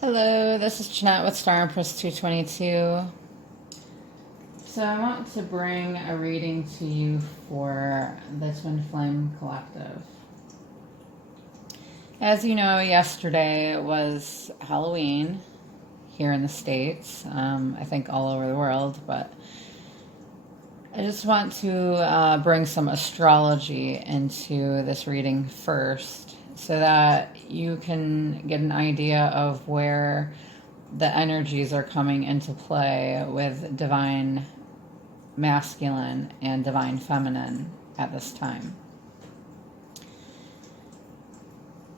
Hello, this is Jeanette with Star Empress 222. So I want to bring a reading to you for the Twin Flame Collective. As you know, yesterday was Halloween here in the States. I think all over the world, but I just want to bring some astrology into this reading first so that you can get an idea of where the energies are coming into play with divine masculine and divine feminine at this time.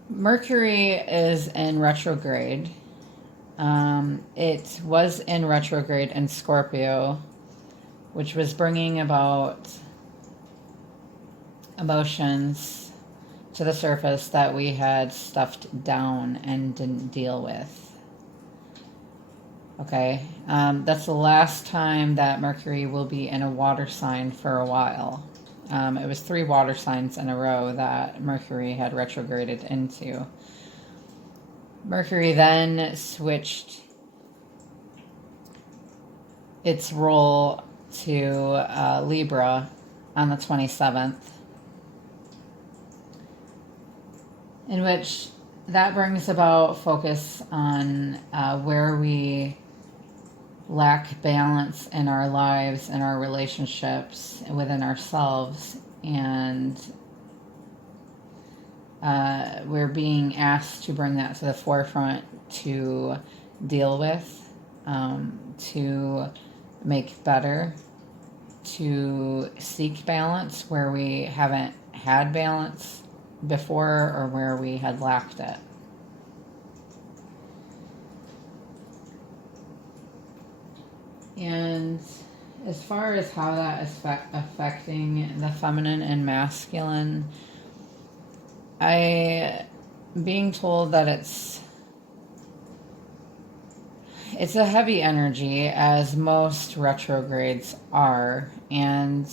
Mercury is in retrograde. It was in retrograde in Scorpio, which was bringing about emotions to the surface that we had stuffed down and didn't deal with. Okay, that's the last time that Mercury will be in a water sign for a while. It was 3 water signs in a row that Mercury had retrograded into. Mercury then switched its role to Libra on the 27th, in which that brings about focus on where we lack balance in our lives and our relationships within ourselves, and we're being asked to bring that to the forefront to deal with, to make better, to seek balance where we haven't had balance before or where we had lacked it. And as far as how that is affecting the feminine and masculine, I being told that it's a heavy energy, as most retrogrades are, and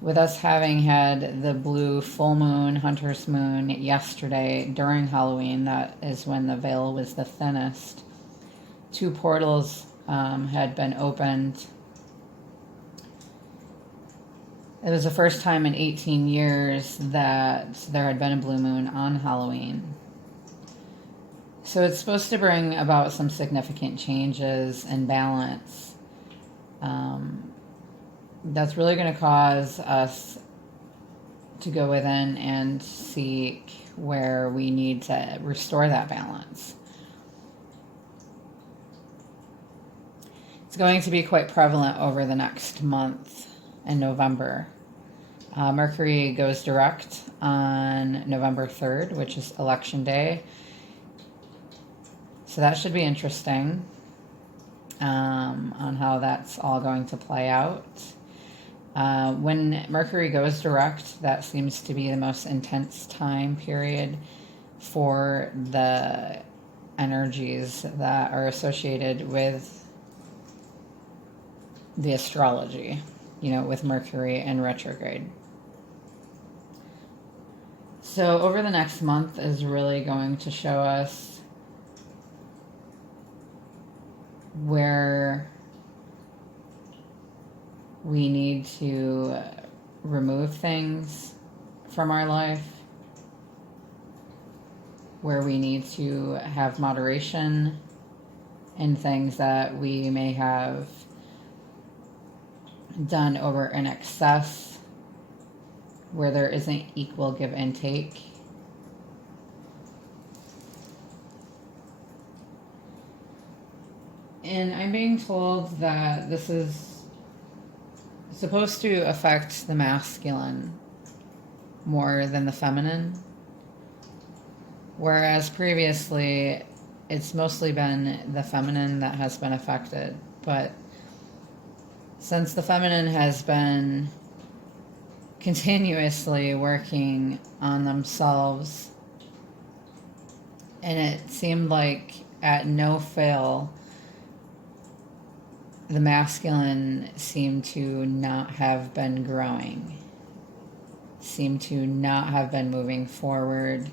with us having had the blue full moon, hunter's moon, yesterday during Halloween, that is when the veil was the thinnest, 2 portals had been opened. It was the first time in 18 years that there had been a blue moon on Halloween. So it's supposed to bring about some significant changes and balance. That's really going to cause us to go within and seek where we need to restore that balance. It's going to be quite prevalent over the next month in November. Mercury goes direct on November 3rd, which is Election Day. So that should be interesting on how that's all going to play out. When Mercury goes direct, that seems to be the most intense time period for the energies that are associated with the astrology, with Mercury in retrograde. So over the next month is really going to show us where we need to remove things from our life, where we need to have moderation in things that we may have done over in excess, where there isn't equal give and take. And I'm being told that this is supposed to affect the masculine more than the feminine, whereas previously it's mostly been the feminine that has been affected. But since the feminine has been continuously working on themselves, and it seemed like at no fail, the masculine seemed to not have been growing, seemed to not have been moving forward,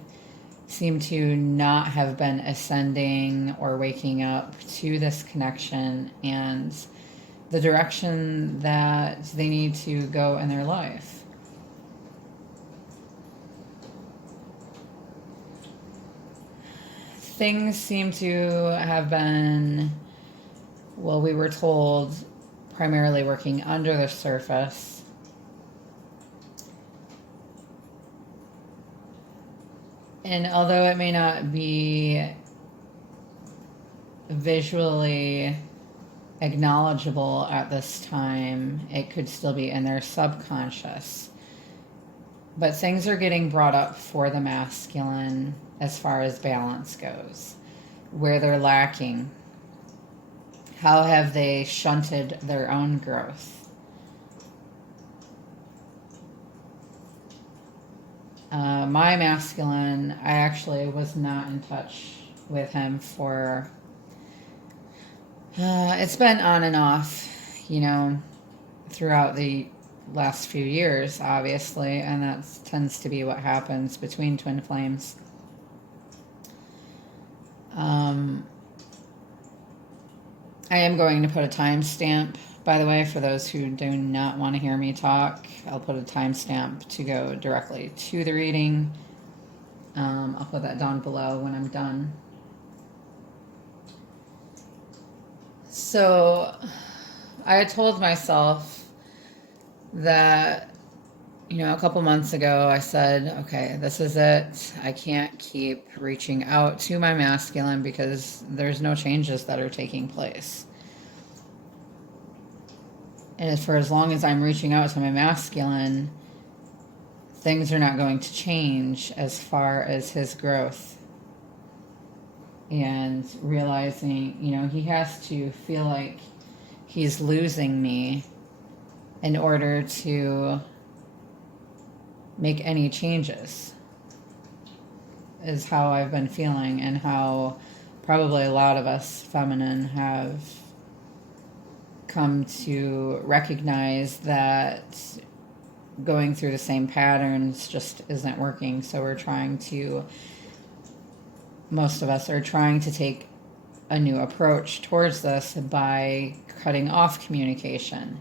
seem to not have been ascending or waking up to this connection and the direction that they need to go in their life. Things seem to have been, well, we were told, primarily working under the surface. And although it may not be visually acknowledgeable at this time, it could still be in their subconscious. But things are getting brought up for the masculine as far as balance goes, where they're lacking. How have they shunted their own growth? My masculine, I actually was not in touch with him for, it's been on and off, throughout the last few years, obviously, and that tends to be what happens between twin flames. I am going to put a timestamp, by the way, for those who do not want to hear me talk. I'll put a timestamp to go directly to the reading. I'll put that down below when I'm done. So I had told myself that, a couple months ago, I said, okay, this is it. I can't keep reaching out to my masculine because there's no changes that are taking place. And for as long as I'm reaching out to my masculine, things are not going to change as far as his growth. And realizing, he has to feel like he's losing me in order to make any changes, is how I've been feeling, and how probably a lot of us feminine have come to recognize that going through the same patterns just isn't working. So most of us are trying to take a new approach towards this by cutting off communication,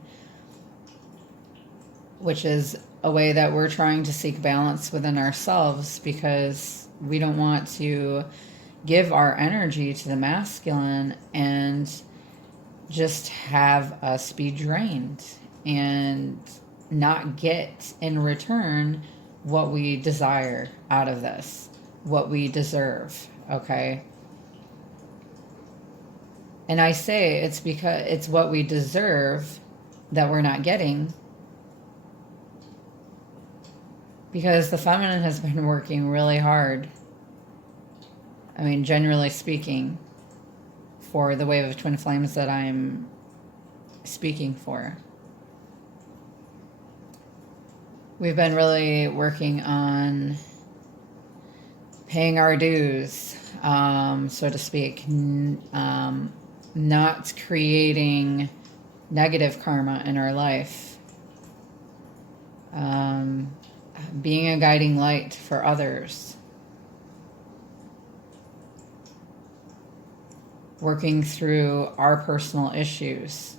which is a way that we're trying to seek balance within ourselves, because we don't want to give our energy to the masculine and just have us be drained and not get in return what we desire out of this, what we deserve, okay? And I say it's because it's what we deserve that we're not getting, because the feminine has been working really hard. I mean, generally speaking, for the wave of twin flames that I'm speaking for. We've been really working on paying our dues, so to speak, not creating negative karma in our life, being a guiding light for others, working through our personal issues,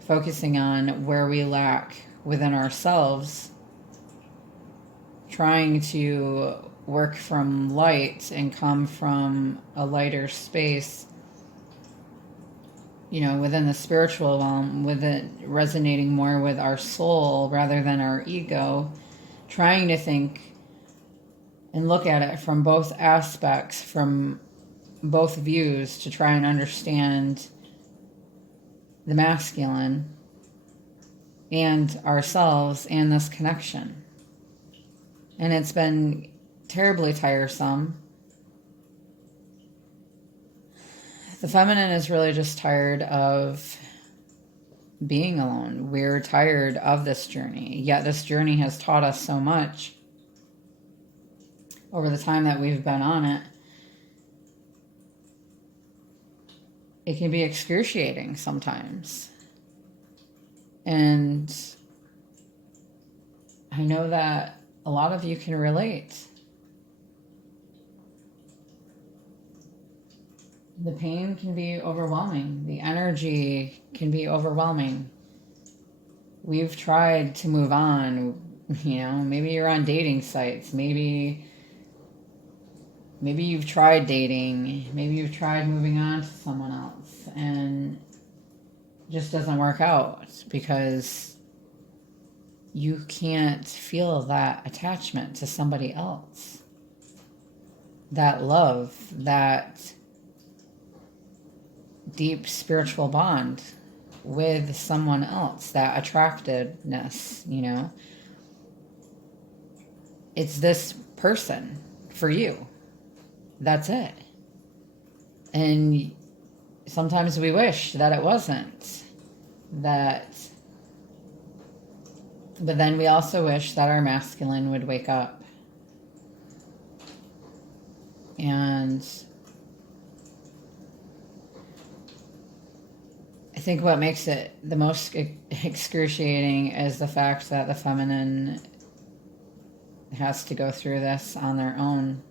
focusing on where we lack within ourselves, trying to work from light and come from a lighter space, within the spiritual realm, with it resonating more with our soul rather than our ego, trying to think and look at it from both aspects, from both views, to try and understand the masculine and ourselves and this connection. And it's been terribly tiresome. The feminine is really just tired of being alone. We're tired of this journey, yet this journey has taught us so much over the time that we've been on it. It can be excruciating sometimes. And I know that a lot of you can relate. the pain can be overwhelming. The energy can be overwhelming. We've tried to move on. Maybe you're on dating sites. Maybe you've tried dating. Maybe you've tried moving on to someone else, and it just doesn't work out because you can't feel that attachment to somebody else. That love, that deep spiritual bond with someone else, that attractiveness, It's this person for you. That's it. And sometimes we wish that it wasn't that. But then we also wish that our masculine would wake up. And I think what makes it the most excruciating is the fact that the feminine has to go through this on their own.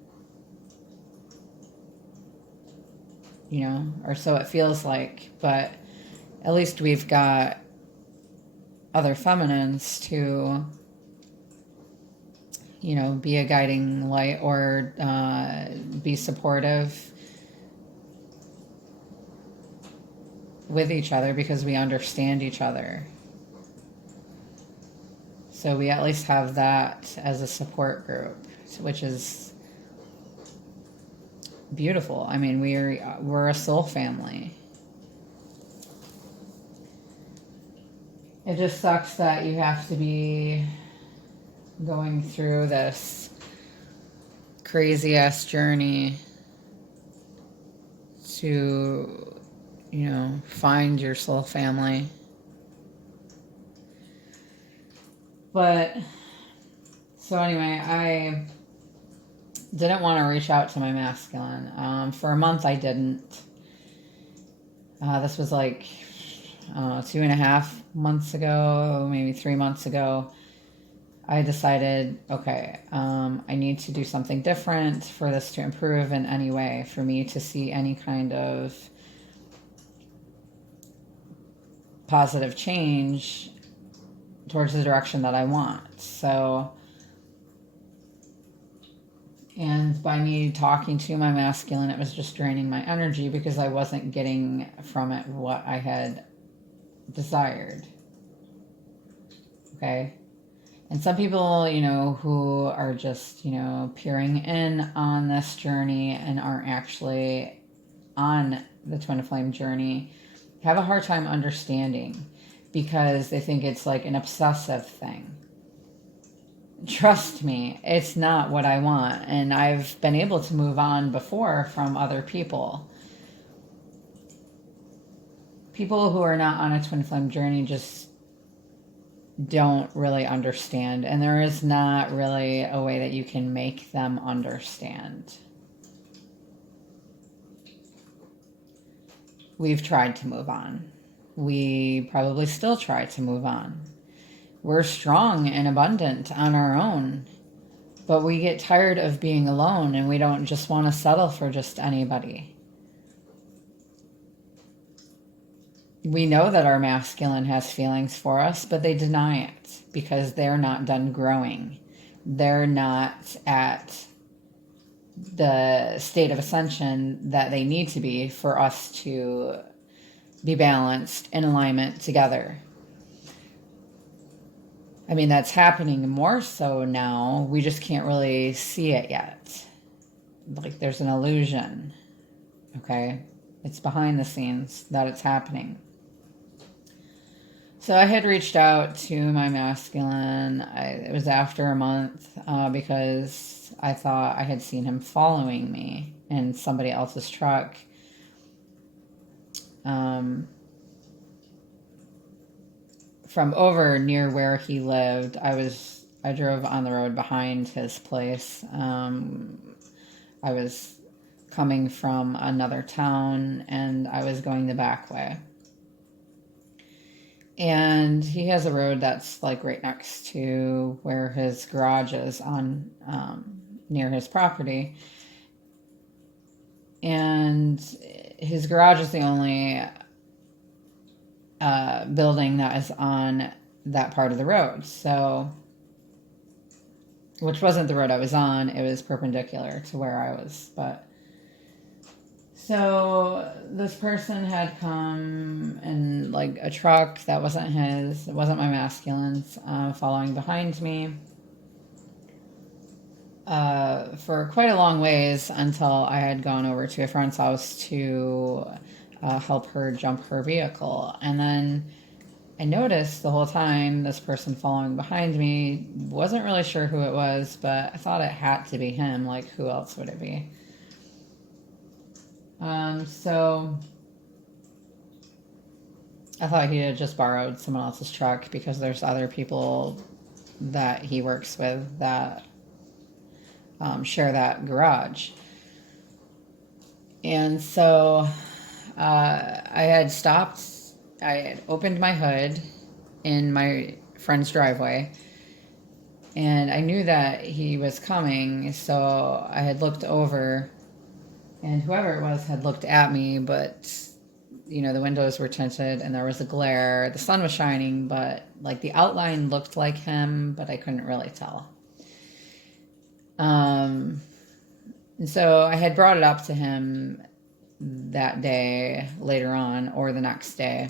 Or so it feels like. But at least we've got other feminines to, be a guiding light or be supportive with each other because we understand each other. So we at least have that as a support group, which is beautiful. I mean, we're a soul family. It just sucks that you have to be going through this crazy ass journey to, find your soul family. But, so anyway, I didn't want to reach out to my masculine. For a month I didn't. This was like 2.5 months ago, maybe 3 months ago. I decided, okay, I need to do something different for this to improve in any way, for me to see any kind of positive change towards the direction that I want. So, and by me talking to my masculine, it was just draining my energy because I wasn't getting from it what I had desired. Okay? And some people, who are just, peering in on this journey and aren't actually on the twin flame journey, have a hard time understanding because they think it's like an obsessive thing. Trust me, it's not what I want. And I've been able to move on before from other people. People who are not on a twin flame journey just don't really understand. And there is not really a way that you can make them understand. We've tried to move on. We probably still try to move on. We're strong and abundant on our own, but we get tired of being alone and we don't just want to settle for just anybody. We know that our masculine has feelings for us, but they deny it because they're not done growing. They're not at the state of ascension that they need to be for us to be balanced in alignment together. I mean, that's happening more so now. We just can't really see it yet. Like there's an illusion. Okay? It's behind the scenes that it's happening. So I had reached out to my masculine. It was after a month because I thought I had seen him following me in somebody else's truck. From over near where he lived, I drove on the road behind his place. I was coming from another town and I was going the back way. And he has a road that's like right next to where his garage is on near his property. And his garage is the only building that is on that part of the road. So, which wasn't the road I was on. It was perpendicular to where I was. But so this person had come in like a truck that wasn't his. It wasn't my masculine's, following behind me for quite a long ways until I had gone over to a friend's house to help her jump her vehicle. And then I noticed the whole time this person following behind me, wasn't really sure who it was, but I thought it had to be him. Like, who else would it be? So I thought he had just borrowed someone else's truck because there's other people that he works with that share that garage. And so I had stopped, I had opened my hood in my friend's driveway, and I knew that he was coming, so I had looked over, and whoever it was had looked at me, but you know, the windows were tinted and there was a glare. The sun was shining, but like the outline looked like him, but I couldn't really tell. And so I had brought it up to him that day later on, or the next day,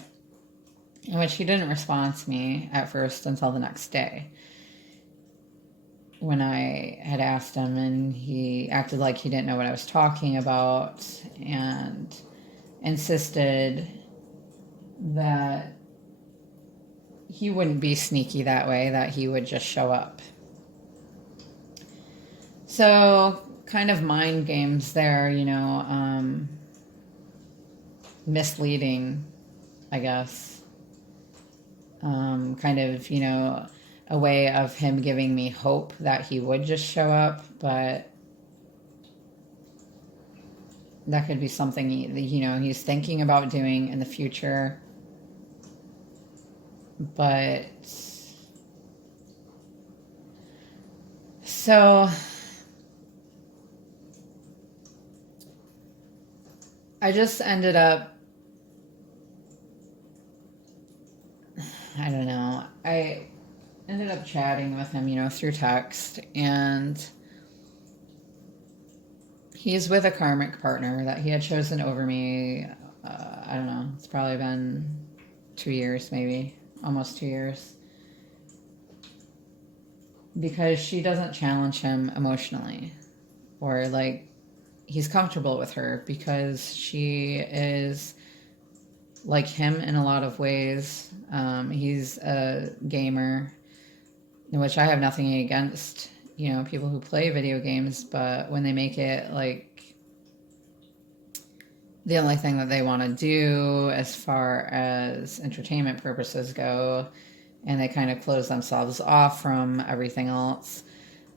in which he didn't respond to me at first until the next day when I had asked him, and he acted like he didn't know what I was talking about and insisted that he wouldn't be sneaky that way, that he would just show up. So kind of mind games there, you know, misleading, I guess. Kind of, you know, a way of him giving me hope that he would just show up, but that could be something, you know, he's thinking about doing in the future. But so I just ended up, I don't know, I ended up chatting with him, you know, through text, and he's with a karmic partner that he had chosen over me. I don't know, it's probably been 2 years, maybe almost 2 years, because she doesn't challenge him emotionally, or like he's comfortable with her because she is like him in a lot of ways. He's a gamer, in which I have nothing against, you know, people who play video games, but when they make it like the only thing that they want to do as far as entertainment purposes go, and they kind of close themselves off from everything else,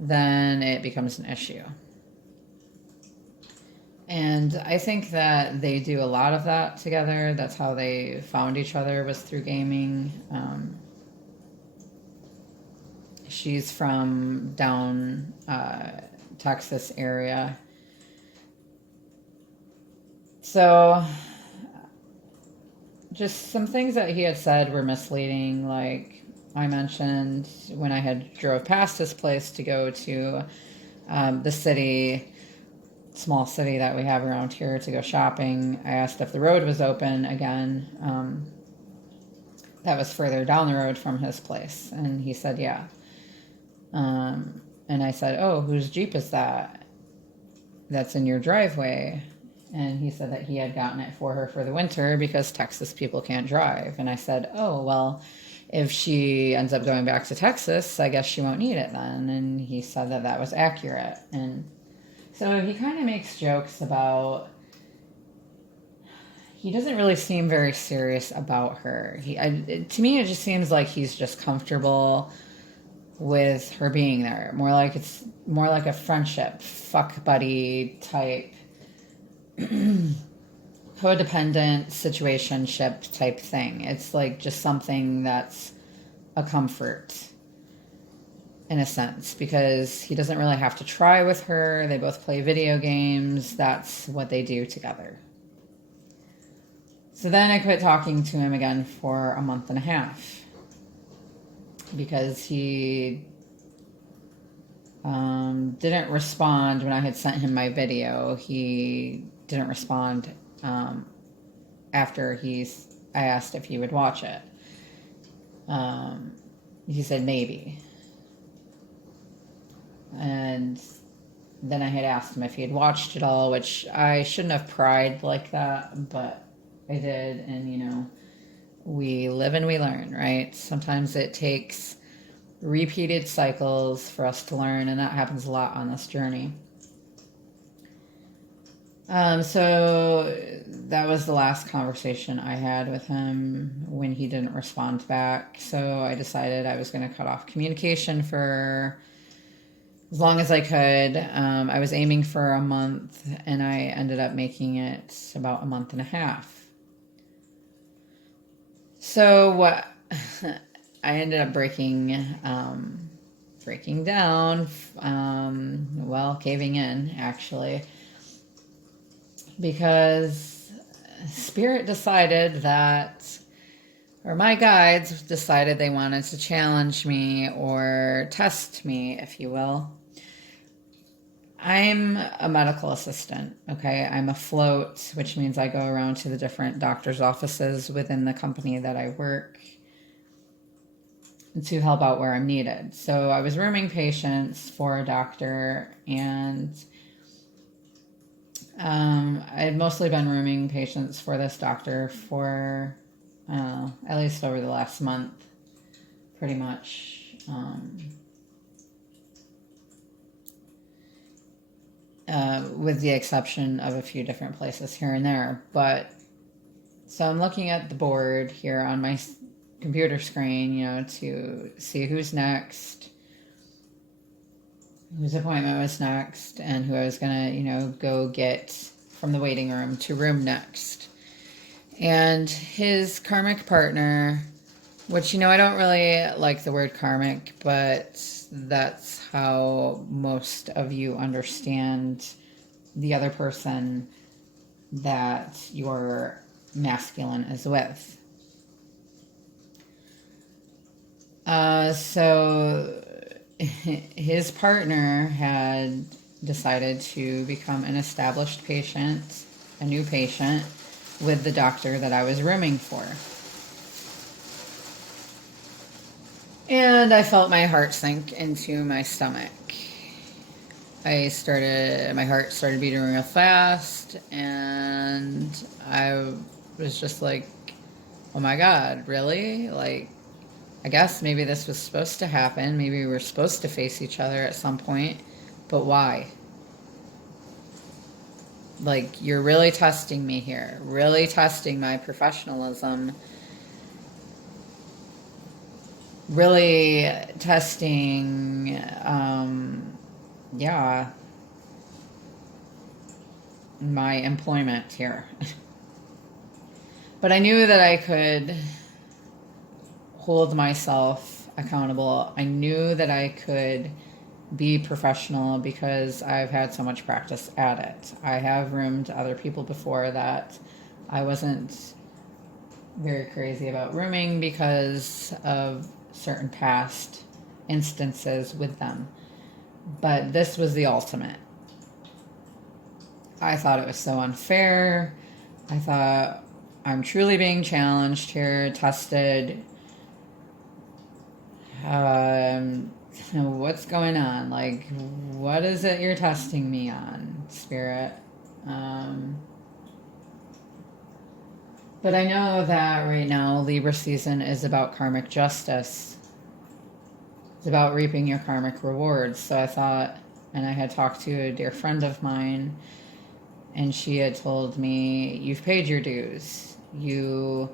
then it becomes an issue. And I think that they do a lot of that together. That's how they found each other, was through gaming. She's from down Texas area. So just some things that he had said were misleading. Like I mentioned, when I had drove past his place to go to the city, small city that we have around here, to go shopping, I asked if the road was open again. That was further down the road from his place, and he said yeah. And I said, oh, whose Jeep is that that's in your driveway? And he said that he had gotten it for her for the winter because Texas people can't drive. And I said, oh, well, if she ends up going back to Texas, I guess she won't need it then. And he said that that was accurate. And so he kind of makes jokes about, he doesn't really seem very serious about her. To me, it just seems like he's just comfortable with her being there. More like it's more like a friendship, fuck buddy type, codependent situationship type thing. It's like just something that's a comfort in a sense, because he doesn't really have to try with her. They both play video games. That's what they do together. So then I quit talking to him again for a month and a half because he didn't respond when I had sent him my video. He didn't respond after I asked if he would watch it. He said maybe. And then I had asked him if he had watched it all, which I shouldn't have pried like that, but I did. And, we live and we learn, right? Sometimes it takes repeated cycles for us to learn, and that happens a lot on this journey. So that was the last conversation I had with him when he didn't respond back. So I decided I was going to cut off communication for as long as I could. I was aiming for a month, and I ended up making it about a month and a half. So what I ended up breaking down, caving in, actually, because Spirit decided or my guides decided they wanted to challenge me or test me, if you will. I'm a medical assistant, okay? I'm a float, which means I go around to the different doctor's offices within the company that I work to help out where I'm needed. So I was rooming patients for a doctor, and I had mostly been rooming patients for this doctor for at least over the last month, pretty much. With the exception of a few different places here and there. So I'm looking at the board here on my computer screen, to see who's next, whose appointment was next, and who I was going to, go get from the waiting room to room next. And his karmic partner, which, I don't really like the word karmic, but that's how most of you understand the other person that your masculine is with. So his partner had decided to become an established patient, a new patient, with the doctor that I was rooming for. And I felt my heart sink into my stomach. My heart started beating real fast, and I was just like, oh my God, really? I guess maybe this was supposed to happen. Maybe we were supposed to face each other at some point, but why? You're really testing me here, really testing my professionalism, really testing, my employment here. But I knew that I could hold myself accountable. I knew that I could be professional because I've had so much practice at it. I have roomed other people before that I wasn't very crazy about rooming because of certain past instances with them. But this was the ultimate. I thought it was so unfair. I thought, I'm truly being challenged here, tested. What's going on? What is it you're testing me on, Spirit? But I know that right now, Libra season is about karmic justice. It's about reaping your karmic rewards. So I thought, and I had talked to a dear friend of mine, and she had told me, you've paid your dues. You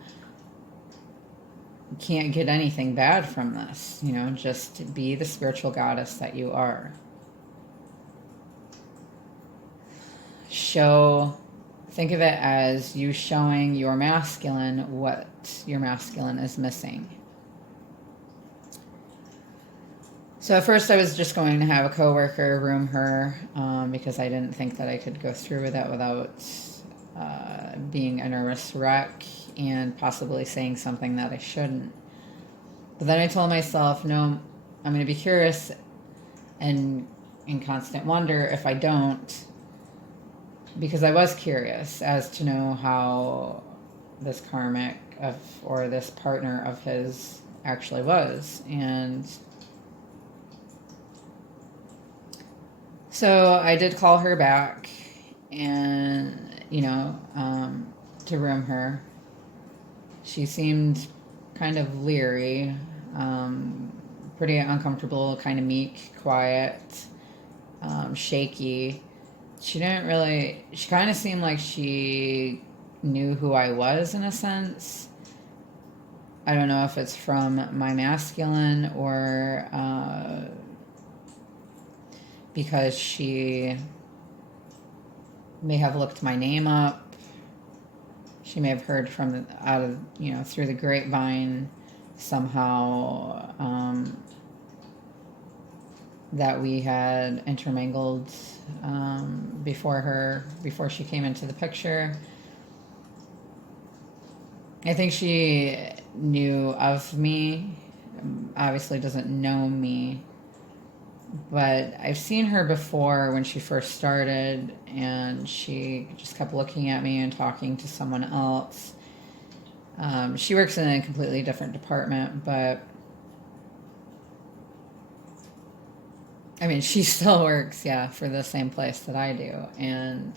can't get anything bad from this. Just be the spiritual goddess that you are. Think of it as you showing your masculine what your masculine is missing. So at first I was just going to have a coworker room her because I didn't think that I could go through with that without being a nervous wreck and possibly saying something that I shouldn't. But then I told myself, no, I'm going to be curious and in constant wonder if I don't, because I was curious as to know how this karmic of, or this partner of his actually was. And so I did call her back and, to room her. She seemed kind of leery, pretty uncomfortable, kind of meek, quiet, shaky. She kind of seemed like she knew who I was in a sense. I don't know if it's from my masculine or because she may have looked my name up. She may have heard from through the grapevine somehow that we had intermingled before she came into the picture. I think she knew of me, obviously doesn't know me, but I've seen her before when she first started, and she just kept looking at me and talking to someone else. She works in a completely different department, but I mean, she still works, for the same place that I do. And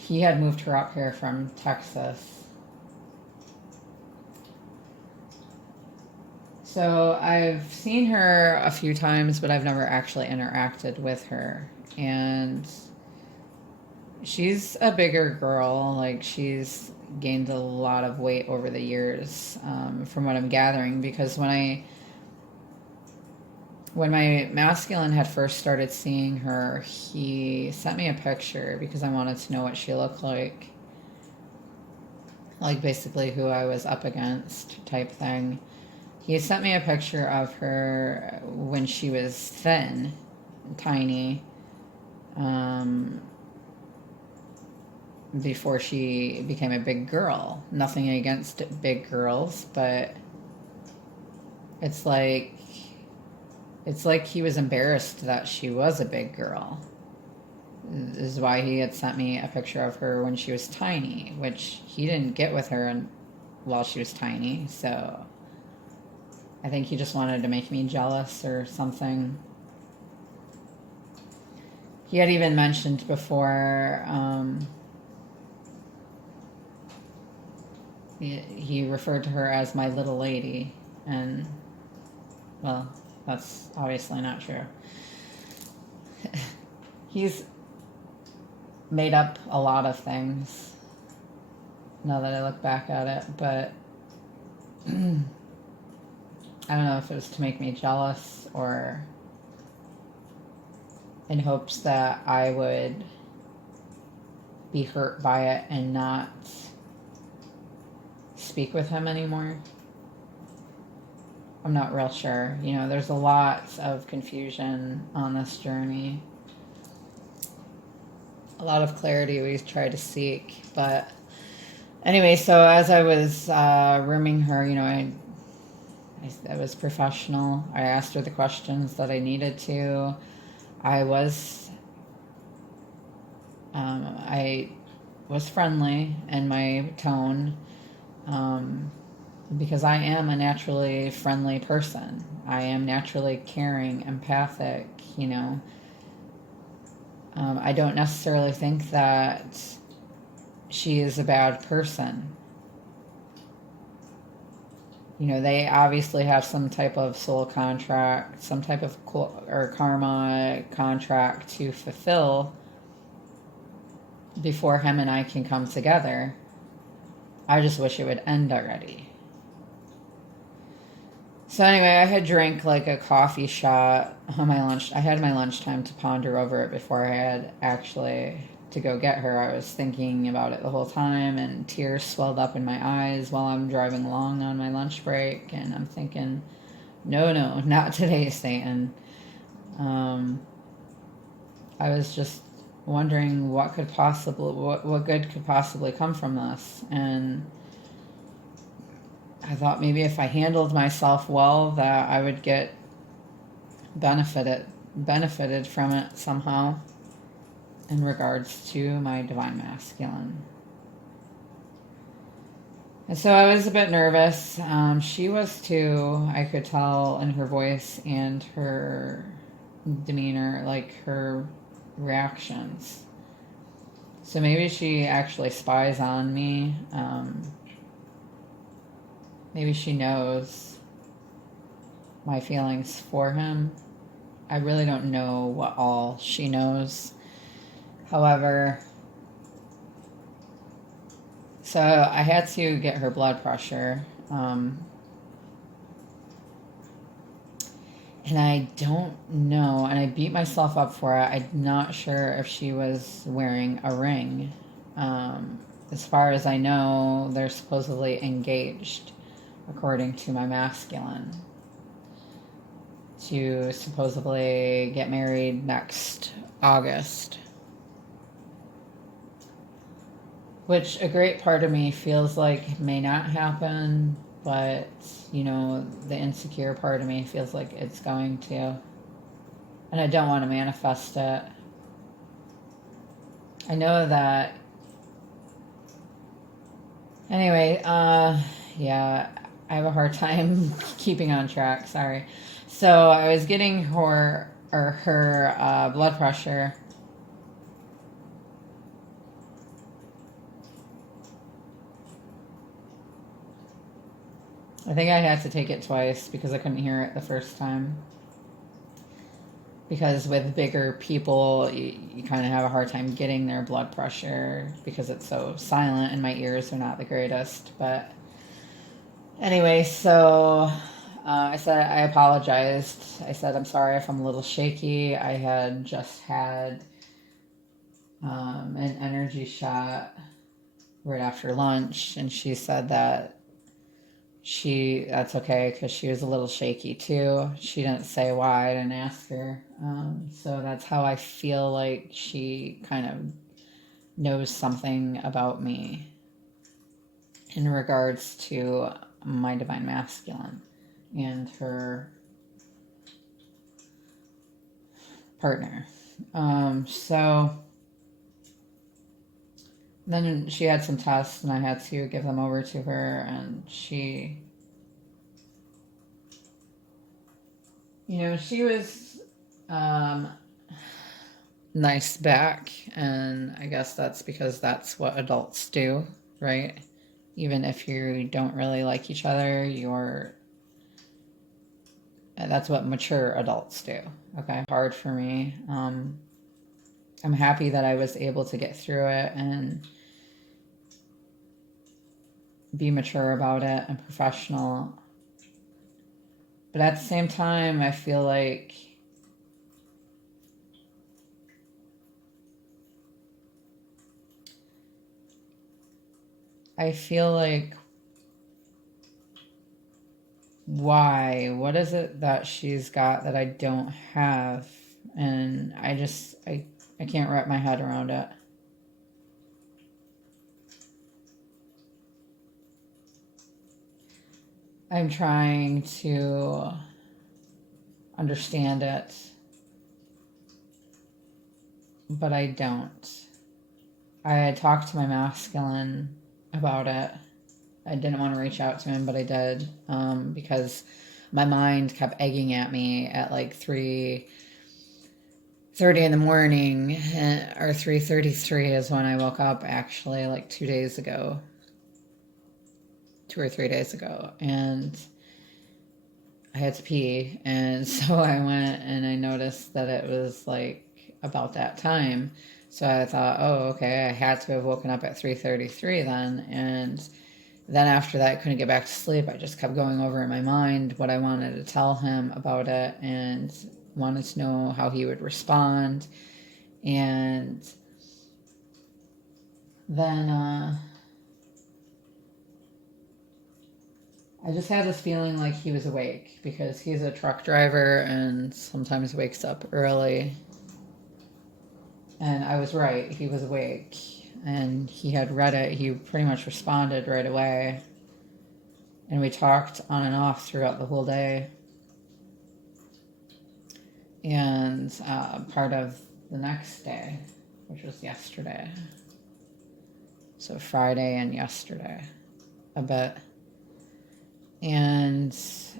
he had moved her up here from Texas. So I've seen her a few times, but I've never actually interacted with her. And she's a bigger girl. Like, she's gained a lot of weight over the years, from what I'm gathering. Because when my masculine had first started seeing her, he sent me a picture because I wanted to know what she looked like. Like, basically who I was up against type thing. He sent me a picture of her when she was thin, tiny, before she became a big girl. Nothing against big girls, but it's like he was embarrassed that she was a big girl. This is why he had sent me a picture of her when she was tiny, which he didn't get with her while she was tiny, so I think he just wanted to make me jealous or something. He had even mentioned before, he referred to her as my little lady, and, well, that's obviously not true. He's made up a lot of things now that I look back at it, but I don't know if it was to make me jealous or in hopes that I would be hurt by it and not speak with him anymore. I'm not real sure. There's a lot of confusion on this journey. A lot of clarity we try to seek. But anyway, so as I was rooming her, I was professional. I asked her the questions that I needed to. I was friendly in my tone, because I am a naturally friendly person. I am naturally caring, empathic, I don't necessarily think that she is a bad person. They obviously have some type of soul contract, some type of karma contract to fulfill before him and I can come together. I just wish it would end already. So anyway, I had drank like a coffee shot on my lunch. I had my lunchtime to ponder over it before I had actually to go get her. I was thinking about it the whole time, and tears swelled up in my eyes while I'm driving along on my lunch break, and I'm thinking, no, not today, Satan. I was just wondering what good could possibly come from this. And I thought maybe if I handled myself well, that I would get benefited from it somehow in regards to my divine masculine. And so I was a bit nervous. She was too. I could tell in her voice and her demeanor, like her reactions. So maybe she actually spies on me. Maybe she knows my feelings for him. I really don't know what all she knows. However, so I had to get her blood pressure. And I don't know, and I beat myself up for it. I'm not sure if she was wearing a ring. As far as I know, they're supposedly engaged, according to my masculine, to supposedly get married next August. Which a great part of me feels like may not happen, but, you know, the insecure part of me feels like it's going to. And I don't want to manifest it. I know that. Anyway, yeah, I have a hard time keeping on track, sorry. So I was getting her blood pressure. I think I had to take it twice because I couldn't hear it the first time. Because with bigger people, you kind of have a hard time getting their blood pressure because it's so silent and my ears are not the greatest. But anyway, so I said I apologized. I said I'm sorry if I'm a little shaky. I had just had an energy shot right after lunch, and she said that that's okay because she was a little shaky too. She didn't say why. I didn't ask her. So that's how I feel like she kind of knows something about me in regards to my divine masculine and her partner. So then she had some tests and I had to give them over to her, and she, you know, she was nice back, and I guess that's because that's what adults do, right? Even if you don't really like each other, that's what mature adults do. Okay, hard for me. I'm happy that I was able to get through it and be mature about it and professional. But at the same time, I feel like why? What is it that she's got that I don't have? And I can't wrap my head around it. I'm trying to understand it, but I don't. I had talked to my masculine about it. I didn't want to reach out to him, but I did, because my mind kept egging at me at like 3:30 in the morning, or 3:33 is when I woke up, actually, like 2 or 3 days ago, and I had to pee, and so I went and I noticed that it was like about that time. So I thought, oh, okay, I had to have woken up at 3:33 then, and then after that, I couldn't get back to sleep. I just kept going over in my mind what I wanted to tell him about it and wanted to know how he would respond. And then I just had this feeling like he was awake because he's a truck driver and sometimes wakes up early. And I was right. He was awake. And he had read it. He pretty much responded right away. And we talked on and off throughout the whole day. And part of the next day, which was yesterday. So Friday and yesterday, a bit. And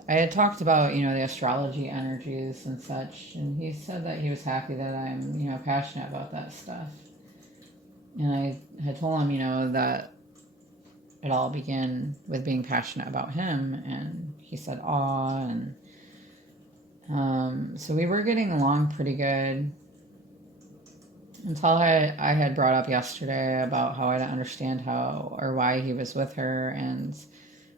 I had talked about, the astrology energies and such. And he said that he was happy that I'm, passionate about that stuff. And I had told him, that it all began with being passionate about him. And he said, aw. And so we were getting along pretty good until I had brought up yesterday about how I didn't understand how or why he was with her. And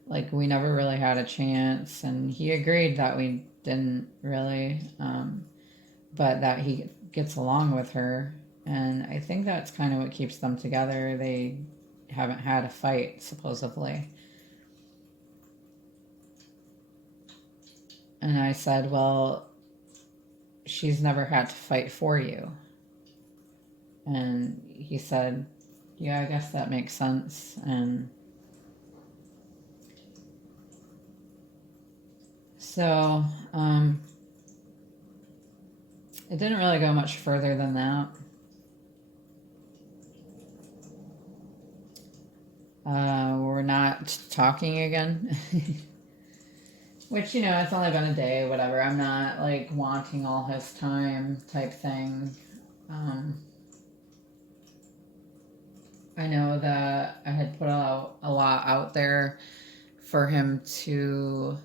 like, we never really had a chance. And he agreed that we didn't really, but that he gets along with her. And I think that's kind of what keeps them together. They haven't had a fight, supposedly. And I said, well, she's never had to fight for you. And he said, yeah, I guess that makes sense. And so it didn't really go much further than that. We're not talking again. Which, it's only been a day, whatever. I'm not, like, wanting all his time type thing. I know that I had put a lot out there for him to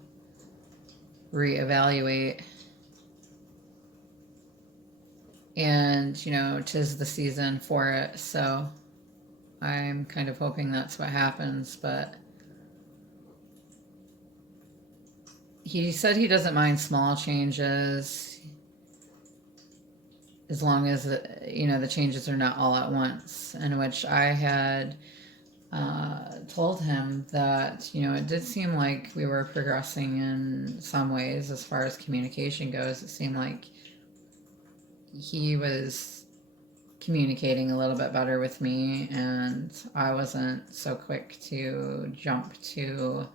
reevaluate. And, 'tis the season for it, so I'm kind of hoping that's what happens, but he said he doesn't mind small changes as long as, the changes are not all at once, in which I had told him that, it did seem like we were progressing in some ways as far as communication goes. It seemed like he was communicating a little bit better with me, and I wasn't so quick to jump to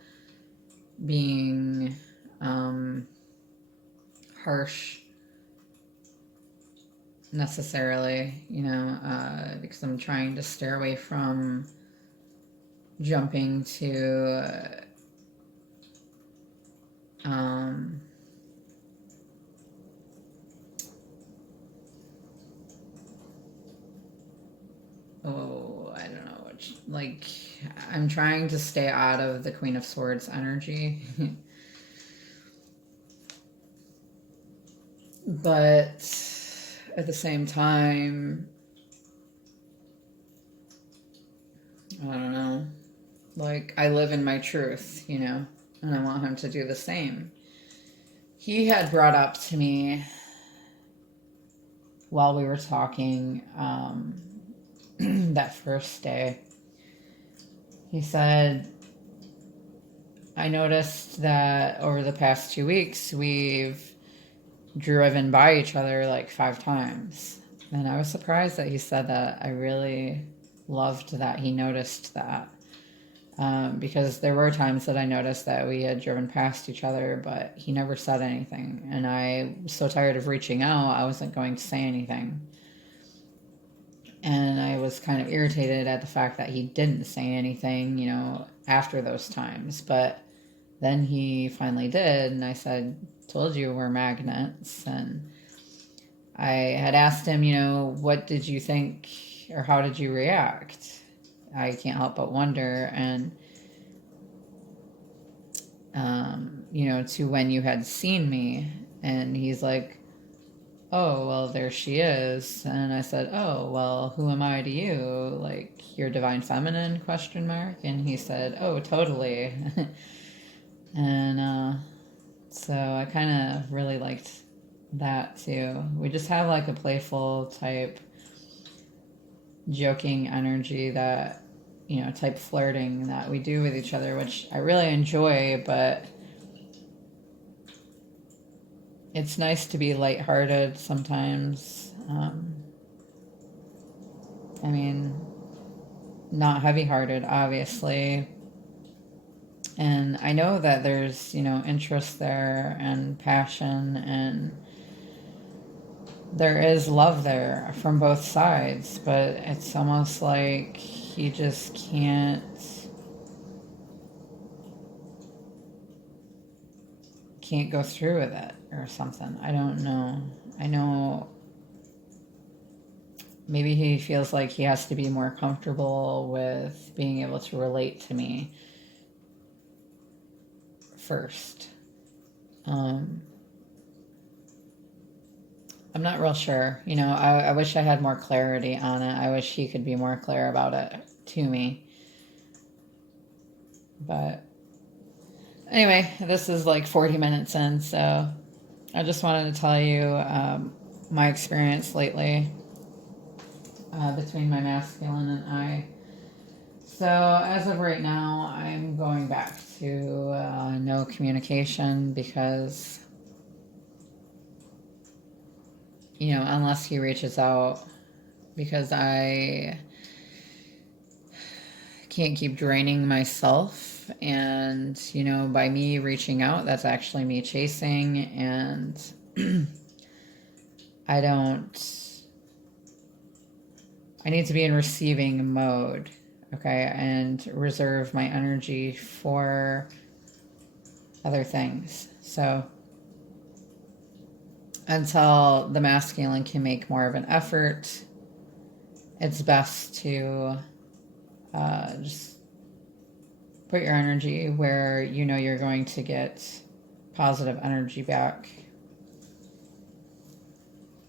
being harsh necessarily, because I'm trying to steer away from jumping to I don't know, like, I'm trying to stay out of the Queen of Swords energy. But at the same time, I don't know. Like, I live in my truth, and I want him to do the same. He had brought up to me while we were talking that first day. He said, I noticed that over the past 2 weeks, we've driven by each other like 5 times. And I was surprised that he said that. I really loved that he noticed that. Because there were times that I noticed that we had driven past each other, but he never said anything. And I was so tired of reaching out, I wasn't going to say anything. And I was kind of irritated at the fact that he didn't say anything, after those times. But then he finally did, and I said, told you we're magnets. And I had asked him, what did you think, or how did you react? I can't help but wonder. And, to when you had seen me. And he's like, oh, well, there she is. And I said, oh, well, who am I to you? Like, your divine feminine, ? And he said, oh, totally. And so I kind of really liked that too. We just have like a playful type joking energy that, type flirting that we do with each other, which I really enjoy, but it's nice to be lighthearted sometimes. not heavy-hearted, obviously. And I know that there's, interest there and passion, and there is love there from both sides, but it's almost like he just can't go through with it or something. I don't know. I know maybe he feels like he has to be more comfortable with being able to relate to me first. I'm not real sure. I wish I had more clarity on it. I wish he could be more clear about it to me. But anyway, this is like 40 minutes in, so I just wanted to tell you my experience lately between my masculine and I. So as of right now, I'm going back to no communication because, unless he reaches out, because I can't keep draining myself. And, by me reaching out, that's actually me chasing. And I need to be in receiving mode, okay, and reserve my energy for other things. So until the masculine can make more of an effort, it's best to just put your energy where you're going to get positive energy back,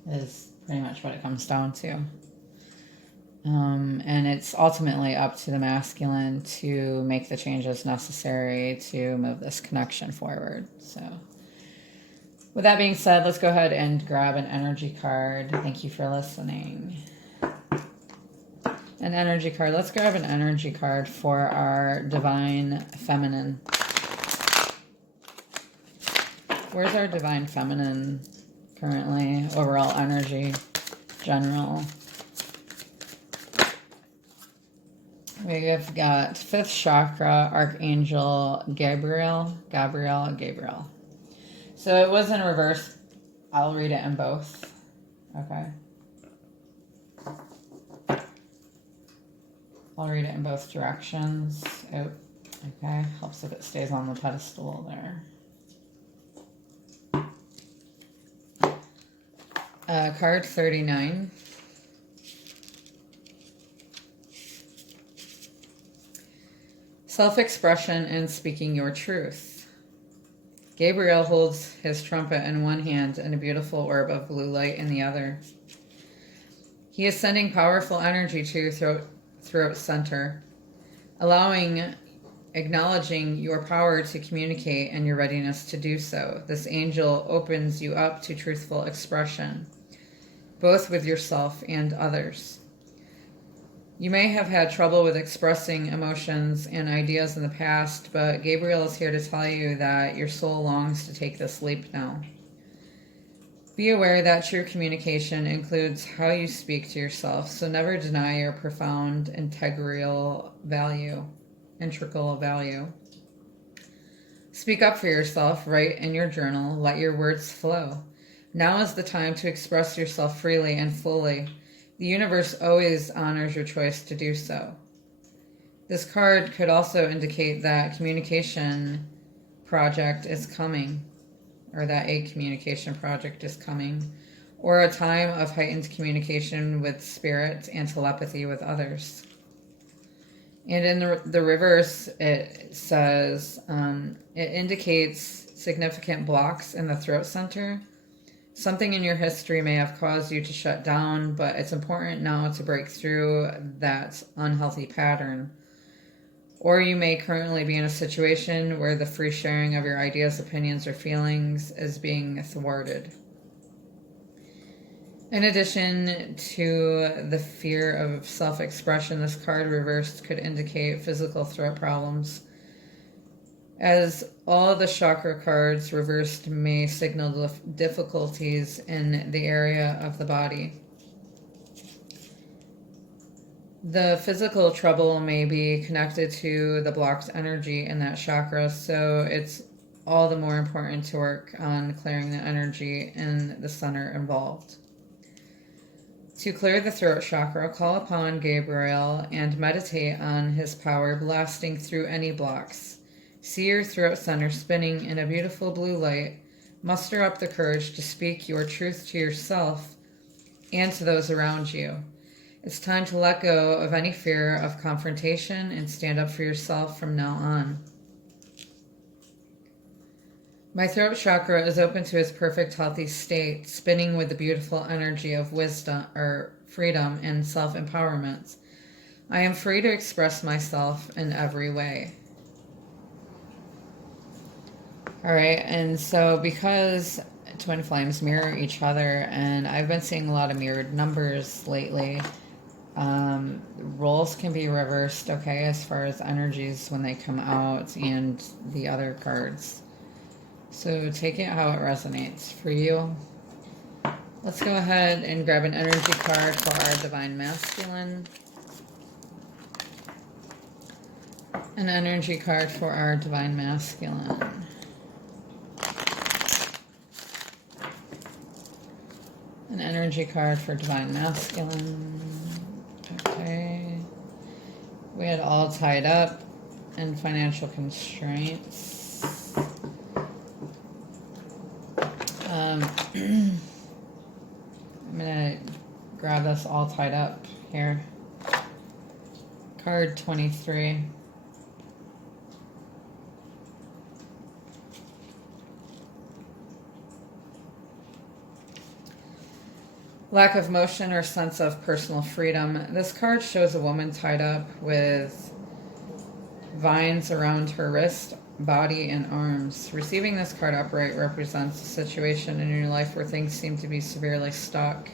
is pretty much what it comes down to. And it's ultimately up to the masculine to make the changes necessary to move this connection forward. So with that being said, let's go ahead and grab an energy card. Thank you for listening. An energy card. Let's grab an energy card for our divine feminine. Where's our divine feminine currently? Overall energy, general. We've got 5th chakra, Archangel Gabriel. So it was in reverse. I'll read it in both. Okay. I'll read it in both directions. Oh, okay. Helps if it stays on the pedestal there. Card 39. Self-expression and speaking your truth. Gabriel holds his trumpet in one hand and a beautiful orb of blue light in the other. He is sending powerful energy to your throat center, acknowledging your power to communicate and your readiness to do so. This angel opens you up to truthful expression, both with yourself and others. You may have had trouble with expressing emotions and ideas in the past, but Gabriel is here to tell you that your soul longs to take this leap now. Be aware that true communication includes how you speak to yourself, so never deny your profound integral value. Speak up for yourself, write in your journal, let your words flow. Now is the time to express yourself freely and fully. The universe always honors your choice to do so. This card could also indicate that communication project is coming, or that a communication project is coming, or a time of heightened communication with spirit and telepathy with others. And in the reverse, it says, it indicates significant blocks in the throat center. Something in your history may have caused you to shut down, but it's important now to break through that unhealthy pattern. Or you may currently be in a situation where the free sharing of your ideas, opinions, or feelings is being thwarted. In addition to the fear of self-expression, this card reversed could indicate physical throat problems, as all the chakra cards reversed may signal difficulties in the area of the body. The physical trouble may be connected to the blocked energy in that chakra, so it's all the more important to work on clearing the energy in the center involved. To clear the throat chakra, call upon Gabriel and meditate on his power blasting through any blocks. See your throat center spinning in a beautiful blue light. Muster up the courage to speak your truth to yourself and to those around you. It's time to let go of any fear of confrontation and stand up for yourself from now on. My throat chakra is open to its perfect healthy state, spinning with the beautiful energy of wisdom or freedom and self-empowerment. I am free to express myself in every way. All right, and so because twin flames mirror each other, and I've been seeing a lot of mirrored numbers lately, roles can be reversed, okay, as far as energies when they come out and the other cards. So take it how it resonates for you. Let's go ahead and grab an energy card for our Divine Masculine. An energy card for our Divine Masculine. An energy card for Divine Masculine. Okay. We had all tied up and financial constraints. I'm going to grab this all tied up here. Card 23. Lack of motion or sense of personal freedom. This card shows a woman tied up with vines around her wrist, body, and arms. Receiving this card upright represents a situation in your life where things seem to be severely stuck.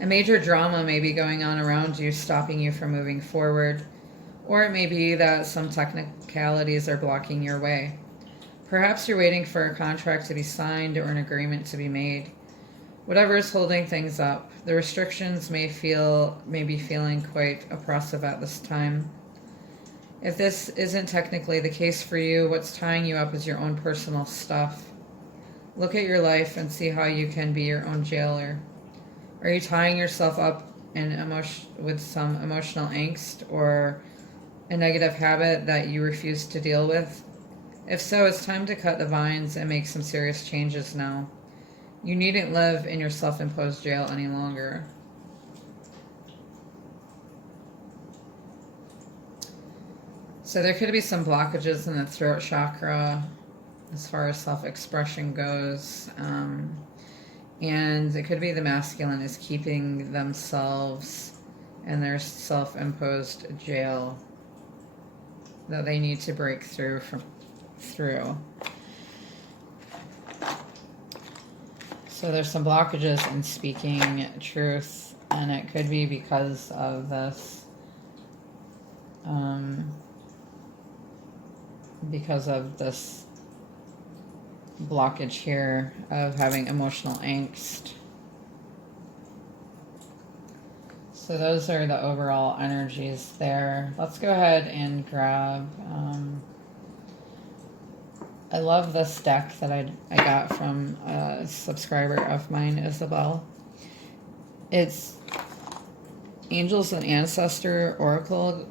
A major drama may be going on around you, stopping you from moving forward, or it may be that some technicalities are blocking your way. Perhaps you're waiting for a contract to be signed or an agreement to be made. Whatever is holding things up, the restrictions may be feeling quite oppressive at this time. If this isn't technically the case for you, what's tying you up is your own personal stuff. Look at your life and see how you can be your own jailer. Are you tying yourself up with some emotional angst or a negative habit that you refuse to deal with? If so, it's time to cut the vines and make some serious changes now. You needn't live in your self-imposed jail any longer. So there could be some blockages in the throat chakra as far as self-expression goes. And it could be the masculine is keeping themselves in their self-imposed jail that they need to break through. So there's some blockages in speaking truth, and it could be because of this, blockage here of having emotional angst. So those are the overall energies there. Let's go ahead and grab, I love this deck that I got from a subscriber of mine, Isabel. It's Angels and Ancestor Oracle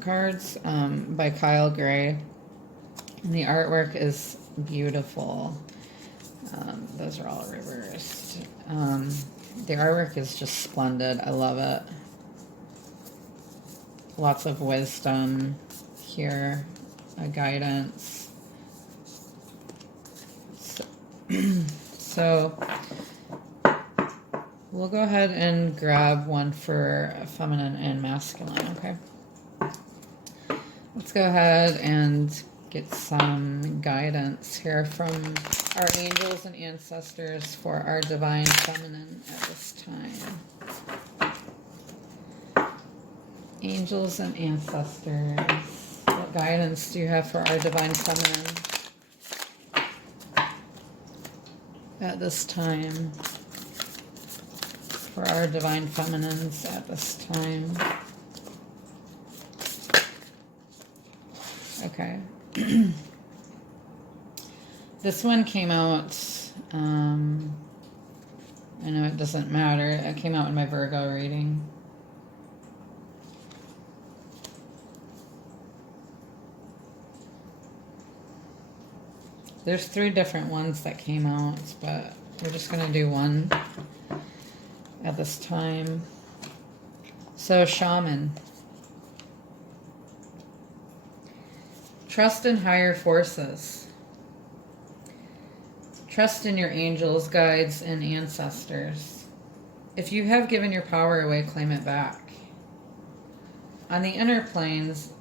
cards by Kyle Gray. And the artwork is beautiful. Those are all reversed. The artwork is just splendid. I love it. Lots of wisdom here, guidance. So we'll go ahead and grab one for feminine and masculine, okay? Let's go ahead and get some guidance here from our angels and ancestors for our divine feminine at this time. Angels and ancestors, what guidance do you have for our divine feminine at this time? For our divine feminines at this time. Okay. This one came out, I know it doesn't matter. It came out in my Virgo reading. There's 3 different ones that came out, but we're just going to do one at this time. So, shaman. Trust in higher forces. Trust in your angels, guides, and ancestors. If you have given your power away, claim it back. On the inner planes,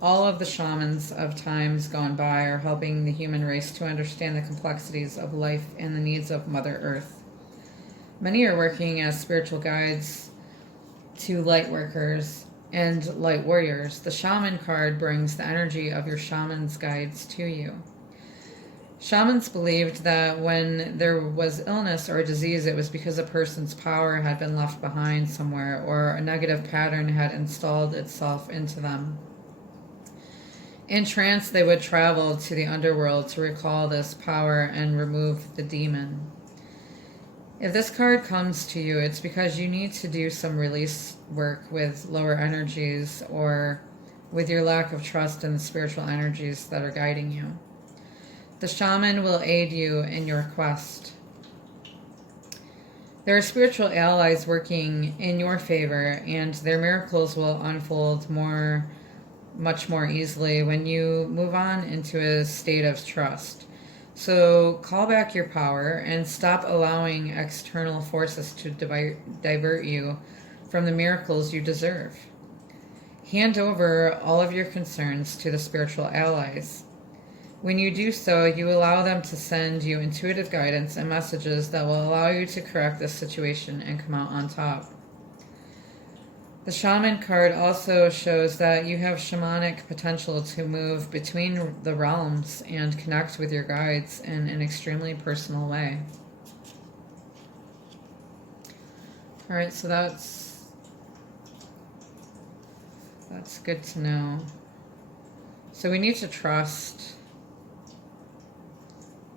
all of the shamans of times gone by are helping the human race to understand the complexities of life and the needs of Mother Earth. Many are working as spiritual guides to light workers and light warriors. The shaman card brings the energy of your shaman's guides to you. Shamans believed that when there was illness or disease, it was because a person's power had been left behind somewhere or a negative pattern had installed itself into them. In trance, they would travel to the underworld to recall this power and remove the demon. If this card comes to you, it's because you need to do some release work with lower energies or with your lack of trust in the spiritual energies that are guiding you. The shaman will aid you in your quest. There are spiritual allies working in your favor, and their miracles will unfold much more easily when you move on into a state of trust. So call back your power and stop allowing external forces to divert you from the miracles you deserve. Hand over all of your concerns to the spiritual allies. When you do so, you allow them to send you intuitive guidance and messages that will allow you to correct this situation and come out on top. The shaman card also shows that you have shamanic potential to move between the realms and connect with your guides in an extremely personal way. All right, so that's good to know. So we need to trust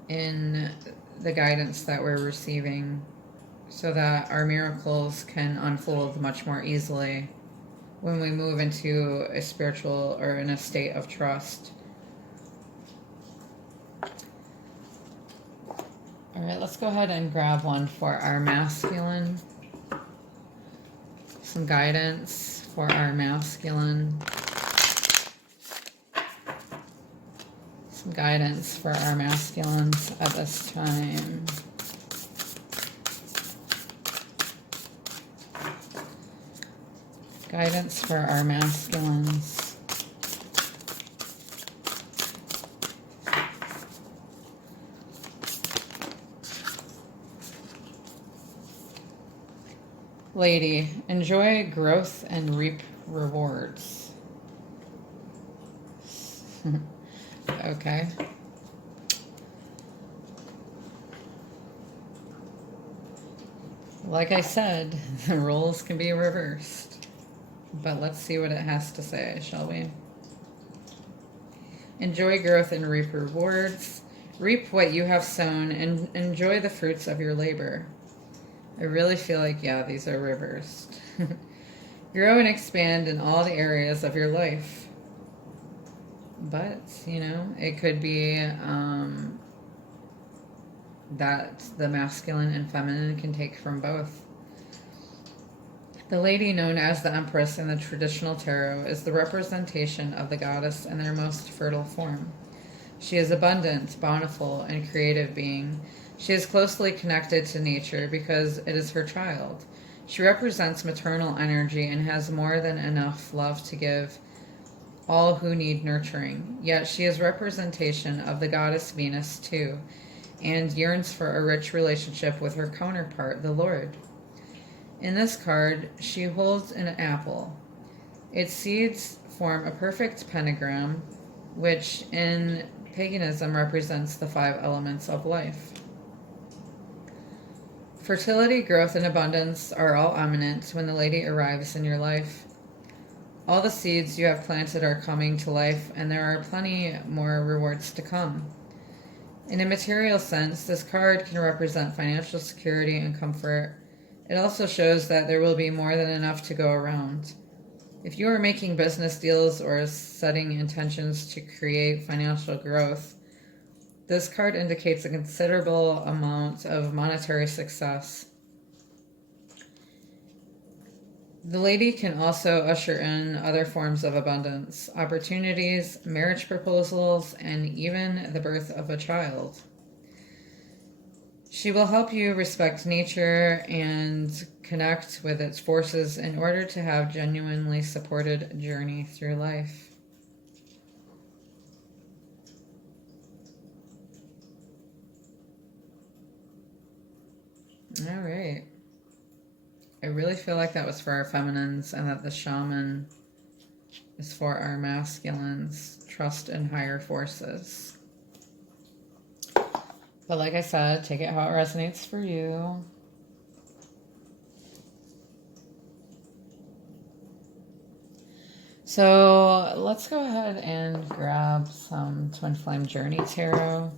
in the guidance that we're receiving so that our miracles can unfold much more easily when we move into a spiritual or in a state of trust. All right, let's go ahead and grab one for our masculine. Some guidance for our masculine. Some guidance for our masculines at this time. Guidance for our masculines. Lady, enjoy growth and reap rewards. Okay. Like I said, the roles can be reversed. But let's see what it has to say, shall we? Enjoy growth and reap rewards. Reap what you have sown and enjoy the fruits of your labor. I really feel like, yeah, these are reversed. Grow and expand in all the areas of your life. But, you know, it could be that the masculine and feminine can take from both. The lady known as the Empress in the traditional tarot is the representation of the goddess in their most fertile form. She is abundant, bountiful, and creative being. She is closely connected to nature because it is her child. She represents maternal energy and has more than enough love to give all who need nurturing. Yet she is representation of the goddess Venus too, and yearns for a rich relationship with her counterpart, the Lord. In this card, she holds an apple. Its seeds form a perfect pentagram, which in paganism represents the 5 elements of life. Fertility, growth, and abundance are all imminent when the lady arrives in your life. All the seeds you have planted are coming to life, and there are plenty more rewards to come. In a material sense, this card can represent financial security and comfort. It also shows that there will be more than enough to go around. If you are making business deals or setting intentions to create financial growth, this card indicates a considerable amount of monetary success. The lady can also usher in other forms of abundance, opportunities, marriage proposals, and even the birth of a child. She will help you respect nature and connect with its forces in order to have genuinely supported journey through life. All right. I really feel like that was for our feminines, and that the shaman is for our masculines. Trust in higher forces. But like I said, take it how it resonates for you. So let's go ahead and grab some Twin Flame Journey Tarot.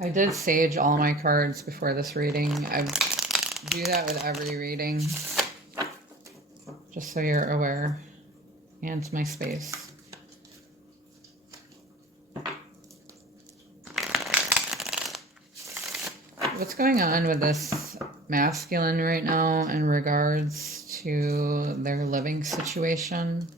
I did sage all my cards before this reading. I do that with every reading, just so you're aware, and my space. What's going on with this masculine right now in regards to their living situation?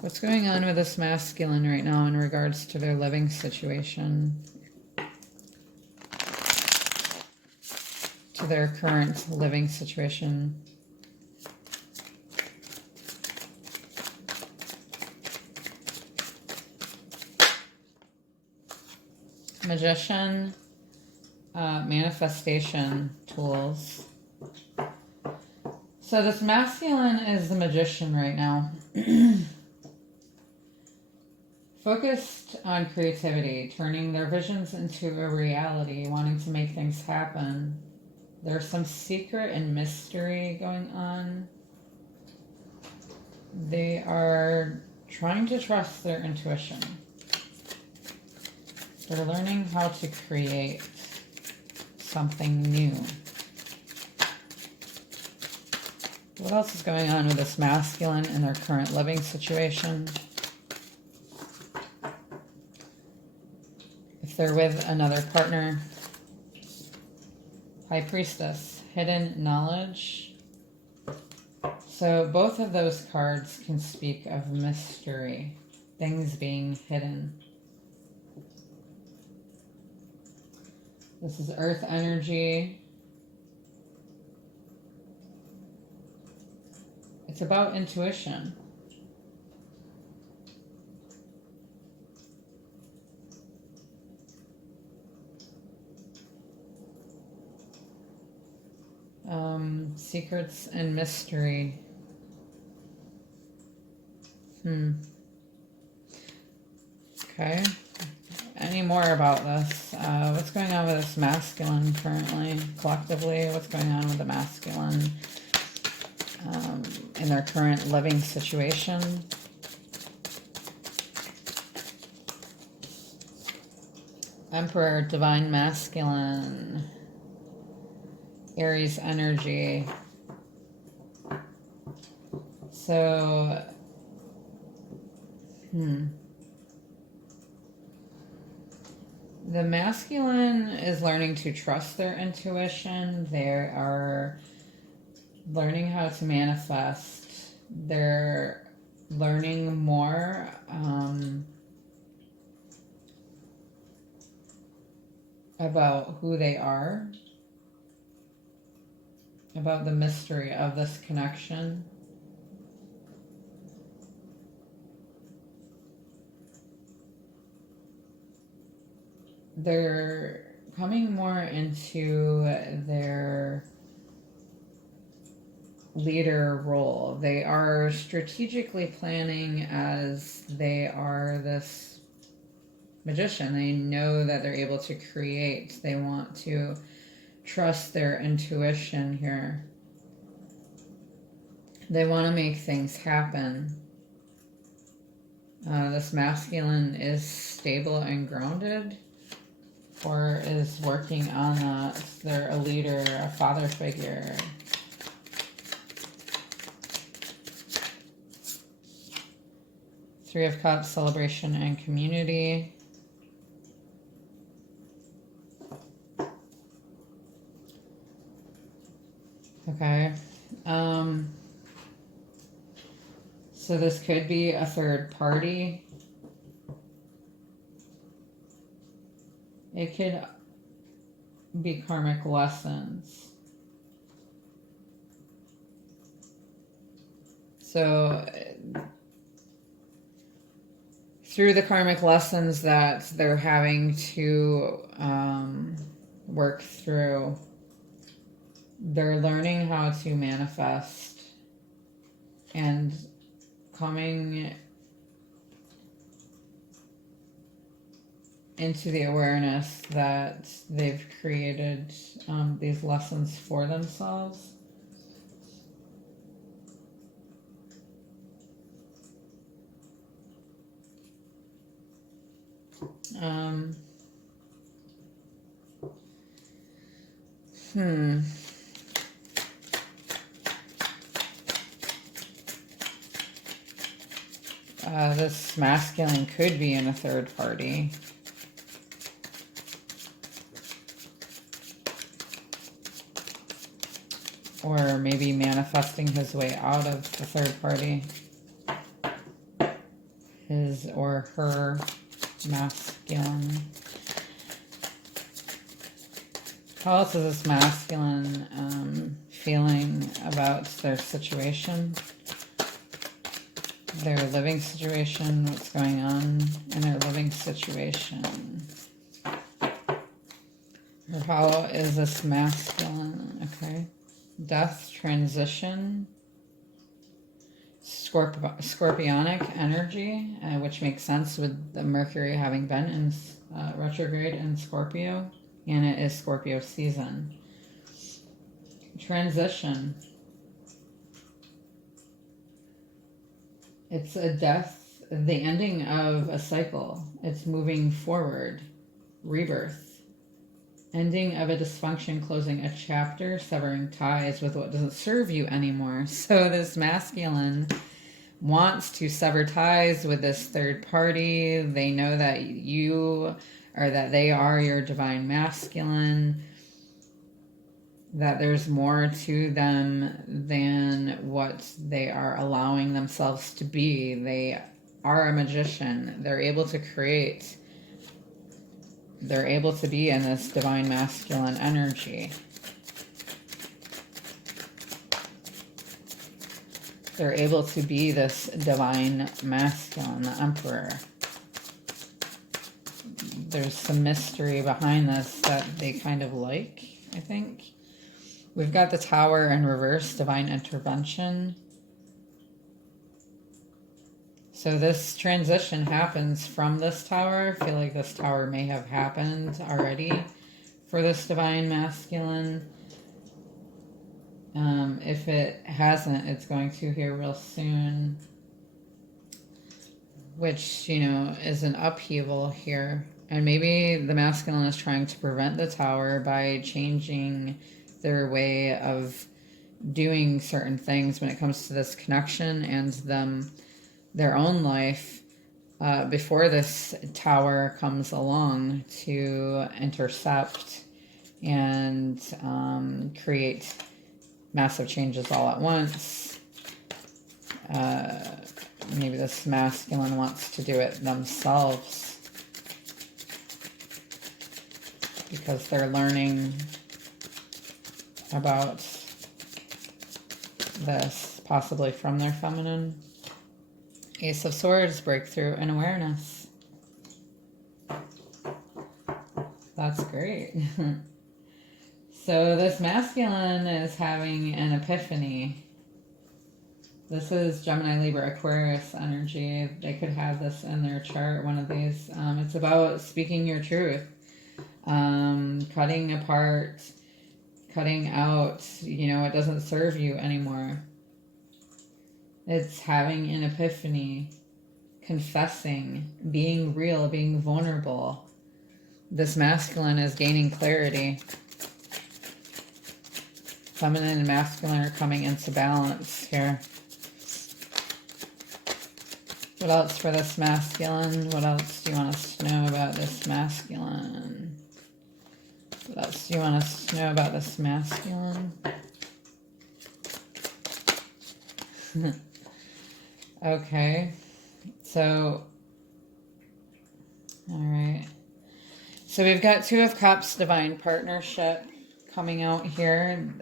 What's going on with this masculine right now in regards to their living situation? To their current living situation? Magician, manifestation tools. So this masculine is the magician right now. Focused on creativity, turning their visions into a reality, wanting to make things happen. There's some secret and mystery going on. They are trying to trust their intuition. They're learning how to create something new. What else is going on with this masculine in their current living situation? If they're with another partner, High Priestess, hidden knowledge. So both of those cards can speak of mystery, things being hidden. This is earth energy. It's about intuition. Secrets and mystery. Okay. Any more about this? What's going on with this masculine currently, collectively? What's going on with the masculine in their current living situation? Emperor, divine masculine. Aries energy. So, the masculine is learning to trust their intuition. They are learning how to manifest. They're learning more about who they are, about the mystery of this connection. They're coming more into their leader role. They are strategically planning as they are this magician. They know that they're able to create. They want to trust their intuition here. They want to make things happen. This masculine is stable and grounded, or is working on that. They're a leader, a father figure. Three of Cups, celebration and community. Okay. So this could be a third party. It could be karmic lessons. So through the karmic lessons that they're having to work through, they're learning how to manifest and coming into the awareness that they've created these lessons for themselves. This masculine could be in a third party. Or maybe manifesting his way out of the third party. His or her masculine. How else is this masculine feeling about their situation? Their living situation, what's going on in their living situation. Or how is this masculine? Okay. Death, transition, scorpionic energy, which makes sense with the Mercury having been in retrograde in Scorpio, and it is Scorpio season. Transition. It's a death, the ending of a cycle. It's moving forward, rebirth. Ending of a dysfunction, closing a chapter, severing ties with what doesn't serve you anymore. So this masculine wants to sever ties with this third party. They know that you, or that they are your divine masculine, that there's more to them than what they are allowing themselves to be. They are a magician. They're able to create. They're able to be in this divine masculine energy. They're able to be this divine masculine, the Emperor. There's some mystery behind this that they kind of like, I think. We've got the Tower in reverse, divine intervention. So this transition happens from this Tower. I feel like this Tower may have happened already for this divine masculine. If it hasn't, it's going to here real soon. Which, you know, is an upheaval here. And maybe the masculine is trying to prevent the Tower by changing their way of doing certain things when it comes to this connection and their own life before this Tower comes along to intercept and create massive changes all at once. Maybe this masculine wants to do it themselves because they're learning about this, possibly from their feminine. Ace of Swords, breakthrough and awareness. That's great. So this masculine is having an epiphany. This is Gemini, Libra, Aquarius energy. They could have this in their chart, one of these. It's about speaking your truth, cutting apart cutting out, it doesn't serve you anymore. It's having an epiphany, confessing, being real, being vulnerable. This masculine is gaining clarity. Feminine and masculine are coming into balance here. What else for this masculine? What else do you want us to know about this masculine? What else do you want us to know about this masculine? Okay. So, all right. So we've got Two of Cups, divine partnership coming out here.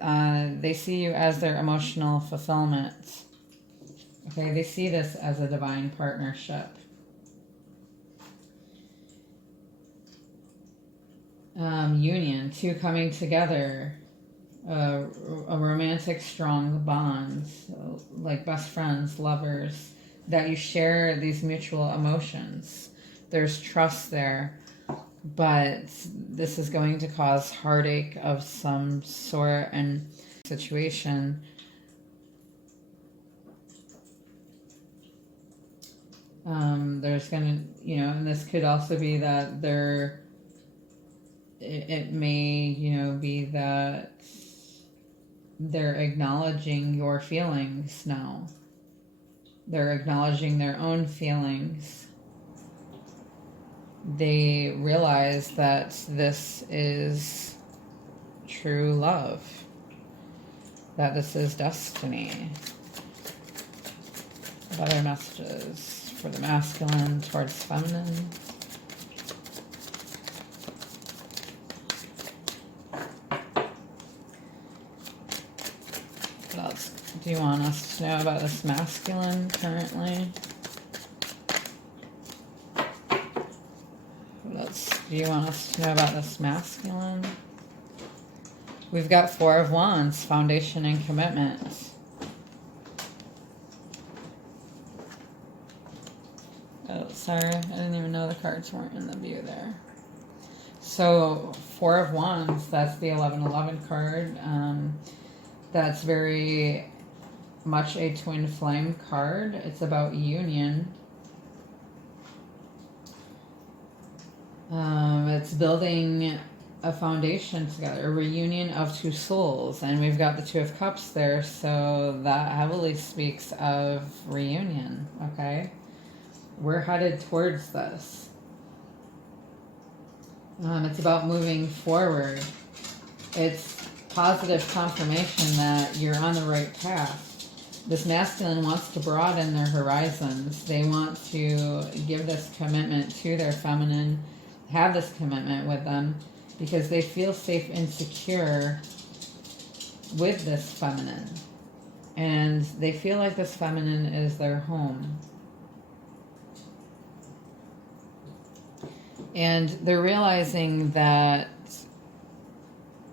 They see you as their emotional fulfillment. Okay, they see this as a divine partnership. Union, two coming together, a romantic, strong bond, like best friends, lovers, that you share these mutual emotions. There's trust there, but this is going to cause heartache of some sort and situation. There's gonna, and this could also be that it may, be that they're acknowledging your feelings now. They're acknowledging their own feelings. They realize that this is true love, that this is destiny. What other messages for the masculine towards feminine? What else do you want us to know about this masculine currently? What else do you want us to know about this masculine? We've got Four of Wands, foundation and commitment. Oh, sorry, I didn't even know the cards weren't in the view there. So, Four of Wands, that's the 1111 card. That's very much a twin flame card. It's about union. It's building a foundation together, a reunion of two souls. And we've got the Two of Cups there, so that heavily speaks of reunion, okay? We're headed towards this. It's about moving forward. It's positive confirmation that you're on the right path. This masculine wants to broaden their horizons. They want to give this commitment to their feminine, have this commitment with them, because they feel safe and secure with this feminine. And they feel like this feminine is their home. And they're realizing that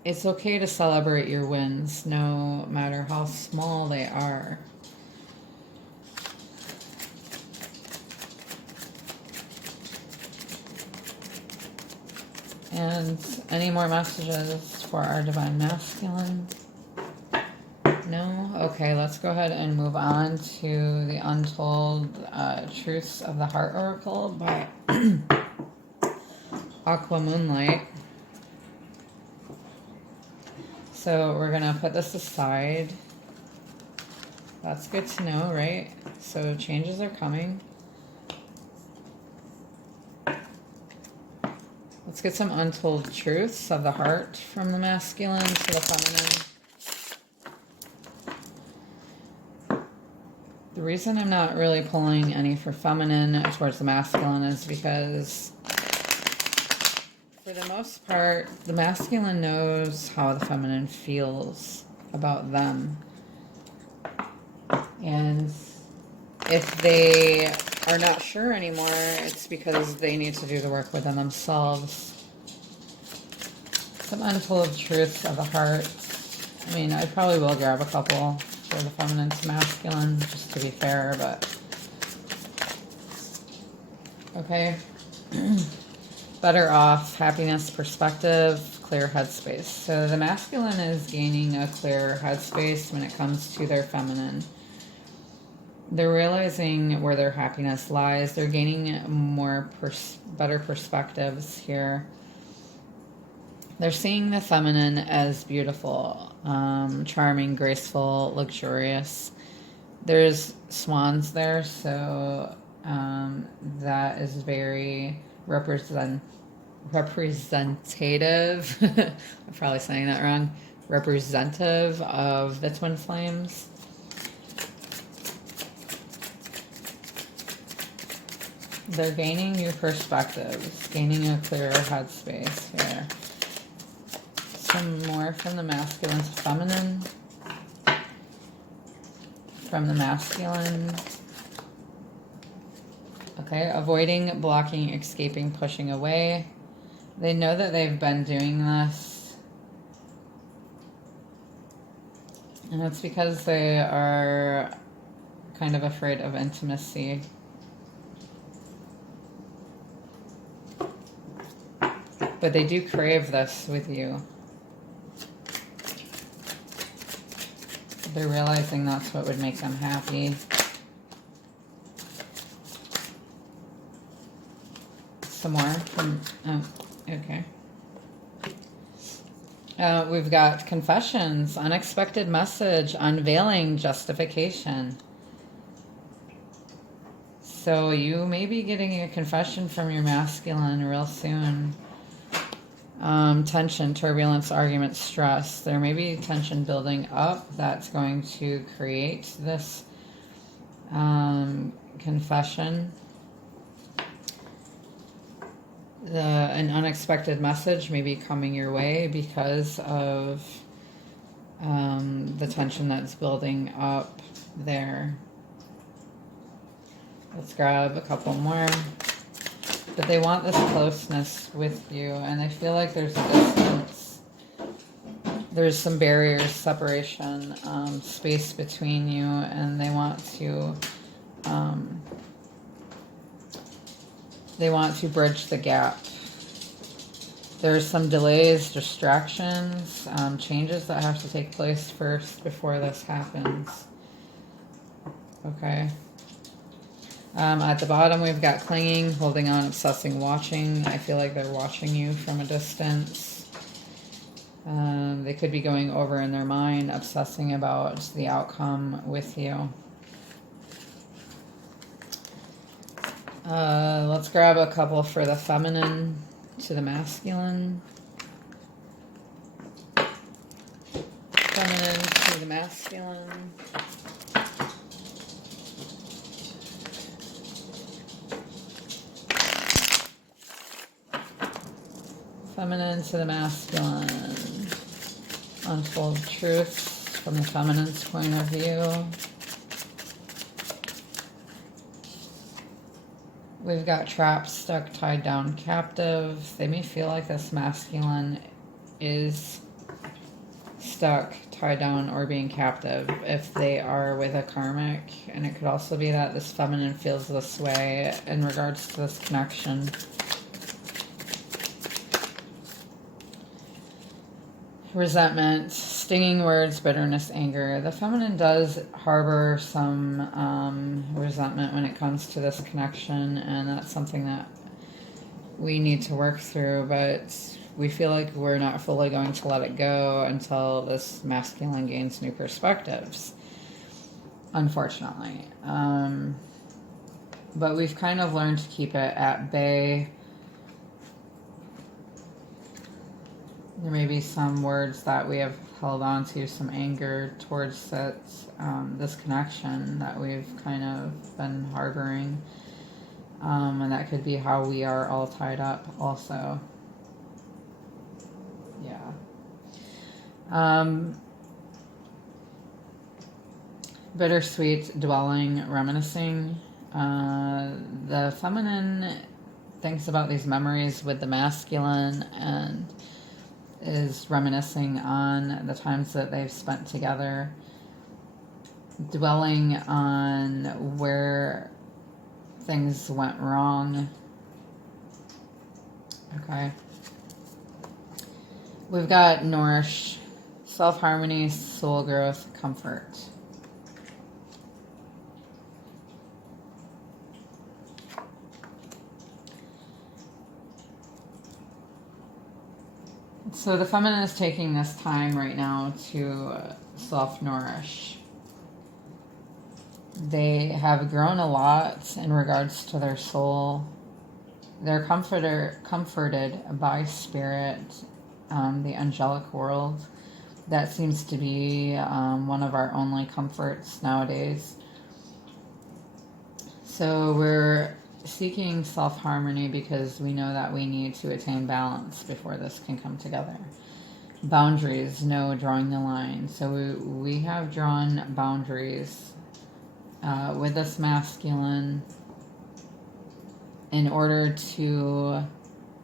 it's okay to celebrate your wins, no matter how small they are. And any more messages for our divine masculine? No? Okay, let's go ahead and move on to the Untold Truths of the Heart Oracle by Aqua Moonlight. So we're going to put this aside. That's good to know, right? So changes are coming. Let's get some untold truths of the heart from the masculine to the feminine. The reason I'm not really pulling any for feminine towards the masculine is because for the most part, the masculine knows how the feminine feels about them. And if they are not sure anymore, it's because they need to do the work within themselves. Some untold truths of the heart. I mean, I probably will grab a couple for the feminine to masculine, just to be fair, but okay. Better off, happiness, perspective, clear headspace. So the masculine is gaining a clear headspace when it comes to their feminine. They're realizing where their happiness lies. They're gaining better perspectives here. They're seeing the feminine as beautiful, charming, graceful, luxurious. There's swans there, so that is very representative. I'm probably saying that wrong. Representative of the twin flames. They're gaining new perspectives, gaining a clearer headspace here. Some more from the masculine to feminine. From the masculine. Okay, avoiding, blocking, escaping, pushing away. They know that they've been doing this. And it's because they are kind of afraid of intimacy. But they do crave this with you. They're realizing that's what would make them happy. Some more from, okay. We've got confessions, unexpected message, unveiling, justification. So you may be getting a confession from your masculine real soon. Tension, turbulence, argument, stress. There may be tension building up that's going to create this confession. An unexpected message may be coming your way because of the tension that's building up there. Let's grab a couple more. But they want this closeness with you, and they feel like there's a distance. There's some barriers, separation, space between you, and they want to bridge the gap. There's some delays, distractions, changes that have to take place first before this happens. Okay. At the bottom, we've got clinging, holding on, obsessing, watching. I feel like they're watching you from a distance. They could be going over in their mind, obsessing about the outcome with you. Let's grab a couple for the feminine to the masculine. Feminine to the masculine. Feminine to the masculine. Untold truths from the feminine's point of view. We've got trapped, stuck, tied down, captive. They may feel like this masculine is stuck, tied down, or being captive if they are with a karmic. And it could also be that this feminine feels this way in regards to this connection. Resentment, stinging words, bitterness, anger. The feminine does harbor some resentment when it comes to this connection, and that's something that we need to work through, but we feel like we're not fully going to let it go until this masculine gains new perspectives, unfortunately. But we've kind of learned to keep it at bay. There may be some words that we have held on to, some anger towards this connection that we've kind of been harboring. And that could be how we are all tied up also. Yeah. Bittersweet, dwelling, reminiscing. The feminine thinks about these memories with the masculine and is reminiscing on the times that they've spent together, dwelling on where things went wrong. Okay. We've got nourish, self-harmony, soul growth, comfort. So the feminine is taking this time right now to self-nourish. They have grown a lot in regards to their soul. They're comforted by spirit, the angelic world. That seems to be one of our only comforts nowadays. So we're seeking self-harmony because we know that we need to attain balance before this can come together. Boundaries, no drawing the line. So we have drawn boundaries with this masculine in order to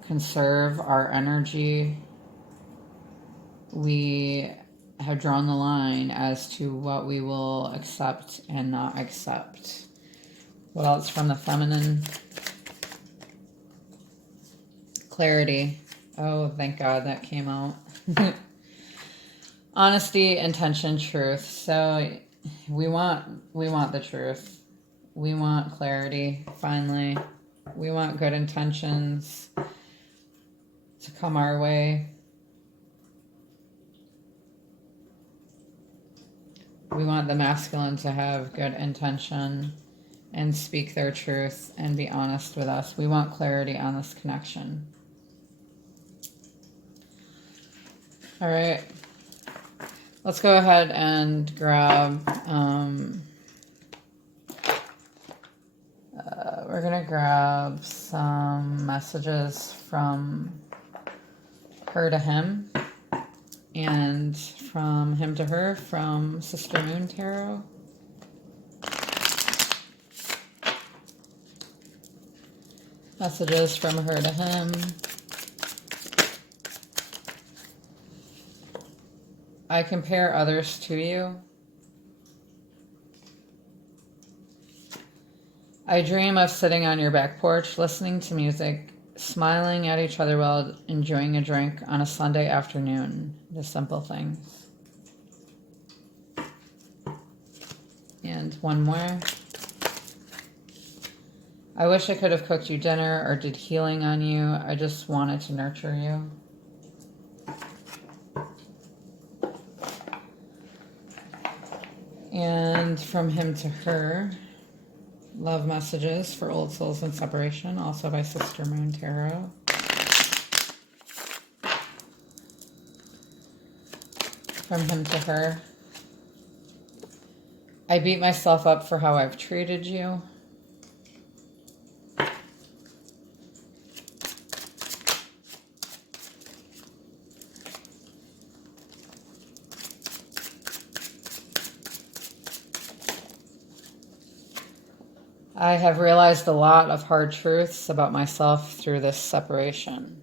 conserve our energy. We have drawn the line as to what we will accept and not accept. What else from the feminine? Clarity. Oh, thank God that came out. Honesty, intention, truth. So we want the truth. We want clarity, finally. We want good intentions to come our way. We want the masculine to have good intention and speak their truth and be honest with us. We want clarity on this connection. All right. Let's go ahead and grab, we're going to grab some messages from her to him and from him to her from Sister Moon Tarot. Messages from her to him. I compare others to you. I dream of sitting on your back porch, listening to music, smiling at each other while enjoying a drink on a Sunday afternoon. The simple things. And one more. I wish I could have cooked you dinner or did healing on you. I just wanted to nurture you. And from him to her, love messages for old souls in separation, also by Sister Moon Tarot. From him to her, I beat myself up for how I've treated you. I have realized a lot of hard truths about myself through this separation.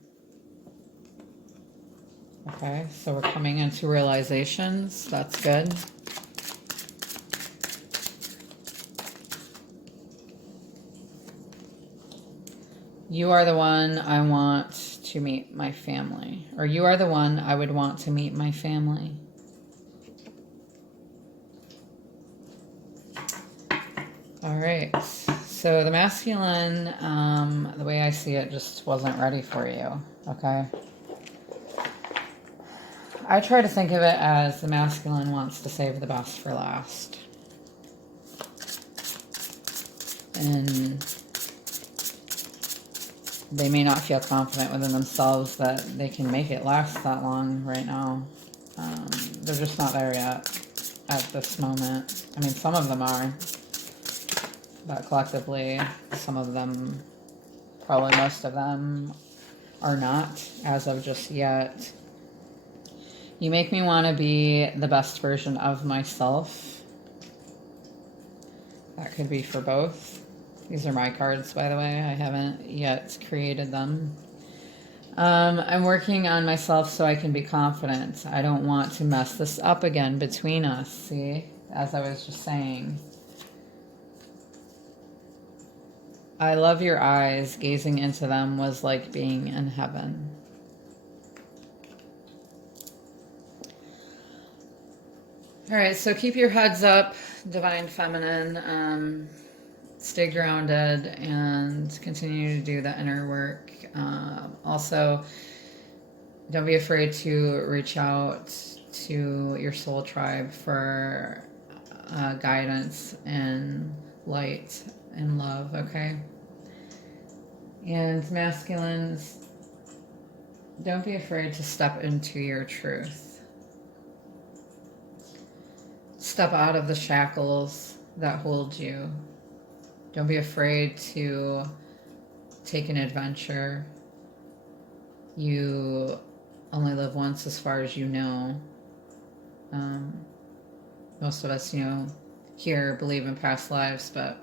Okay, so we're coming into realizations. That's good. You are the one I want to meet my family. Or you are the one I would want to meet my family. All right. So the masculine, the way I see it, just wasn't ready for you. Okay. I try to think of it as the masculine wants to save the best for last. And they may not feel confident within themselves that they can make it last that long right now. They're just not there yet at this moment. I mean, some of them are. But collectively, some of them, probably most of them, are not as of just yet. You make me want to be the best version of myself. That could be for both. These are my cards, by the way. I haven't yet created them. I'm working on myself so I can be confident. I don't want to mess this up again between us. See, as I was just saying. I love your eyes. Gazing into them was like being in heaven. All right, so keep your heads up, Divine Feminine. Stay grounded and continue to do the inner work. Also, don't be afraid to reach out to your soul tribe for guidance and light and love, okay? And masculines, don't be afraid to step into your truth. Step out of the shackles that hold you. Don't be afraid to take an adventure. You only live once as far as you know. Most of us, here believe in past lives, but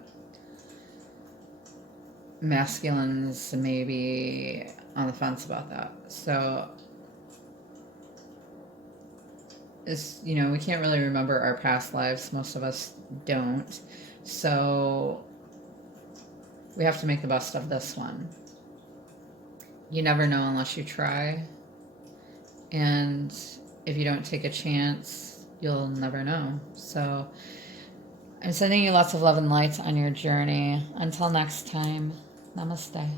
masculines may be on the fence about that. So, we can't really remember our past lives. Most of us don't. So, we have to make the best of this one. You never know unless you try. And if you don't take a chance, you'll never know. So I'm sending you lots of love and light on your journey. Until next time, namaste.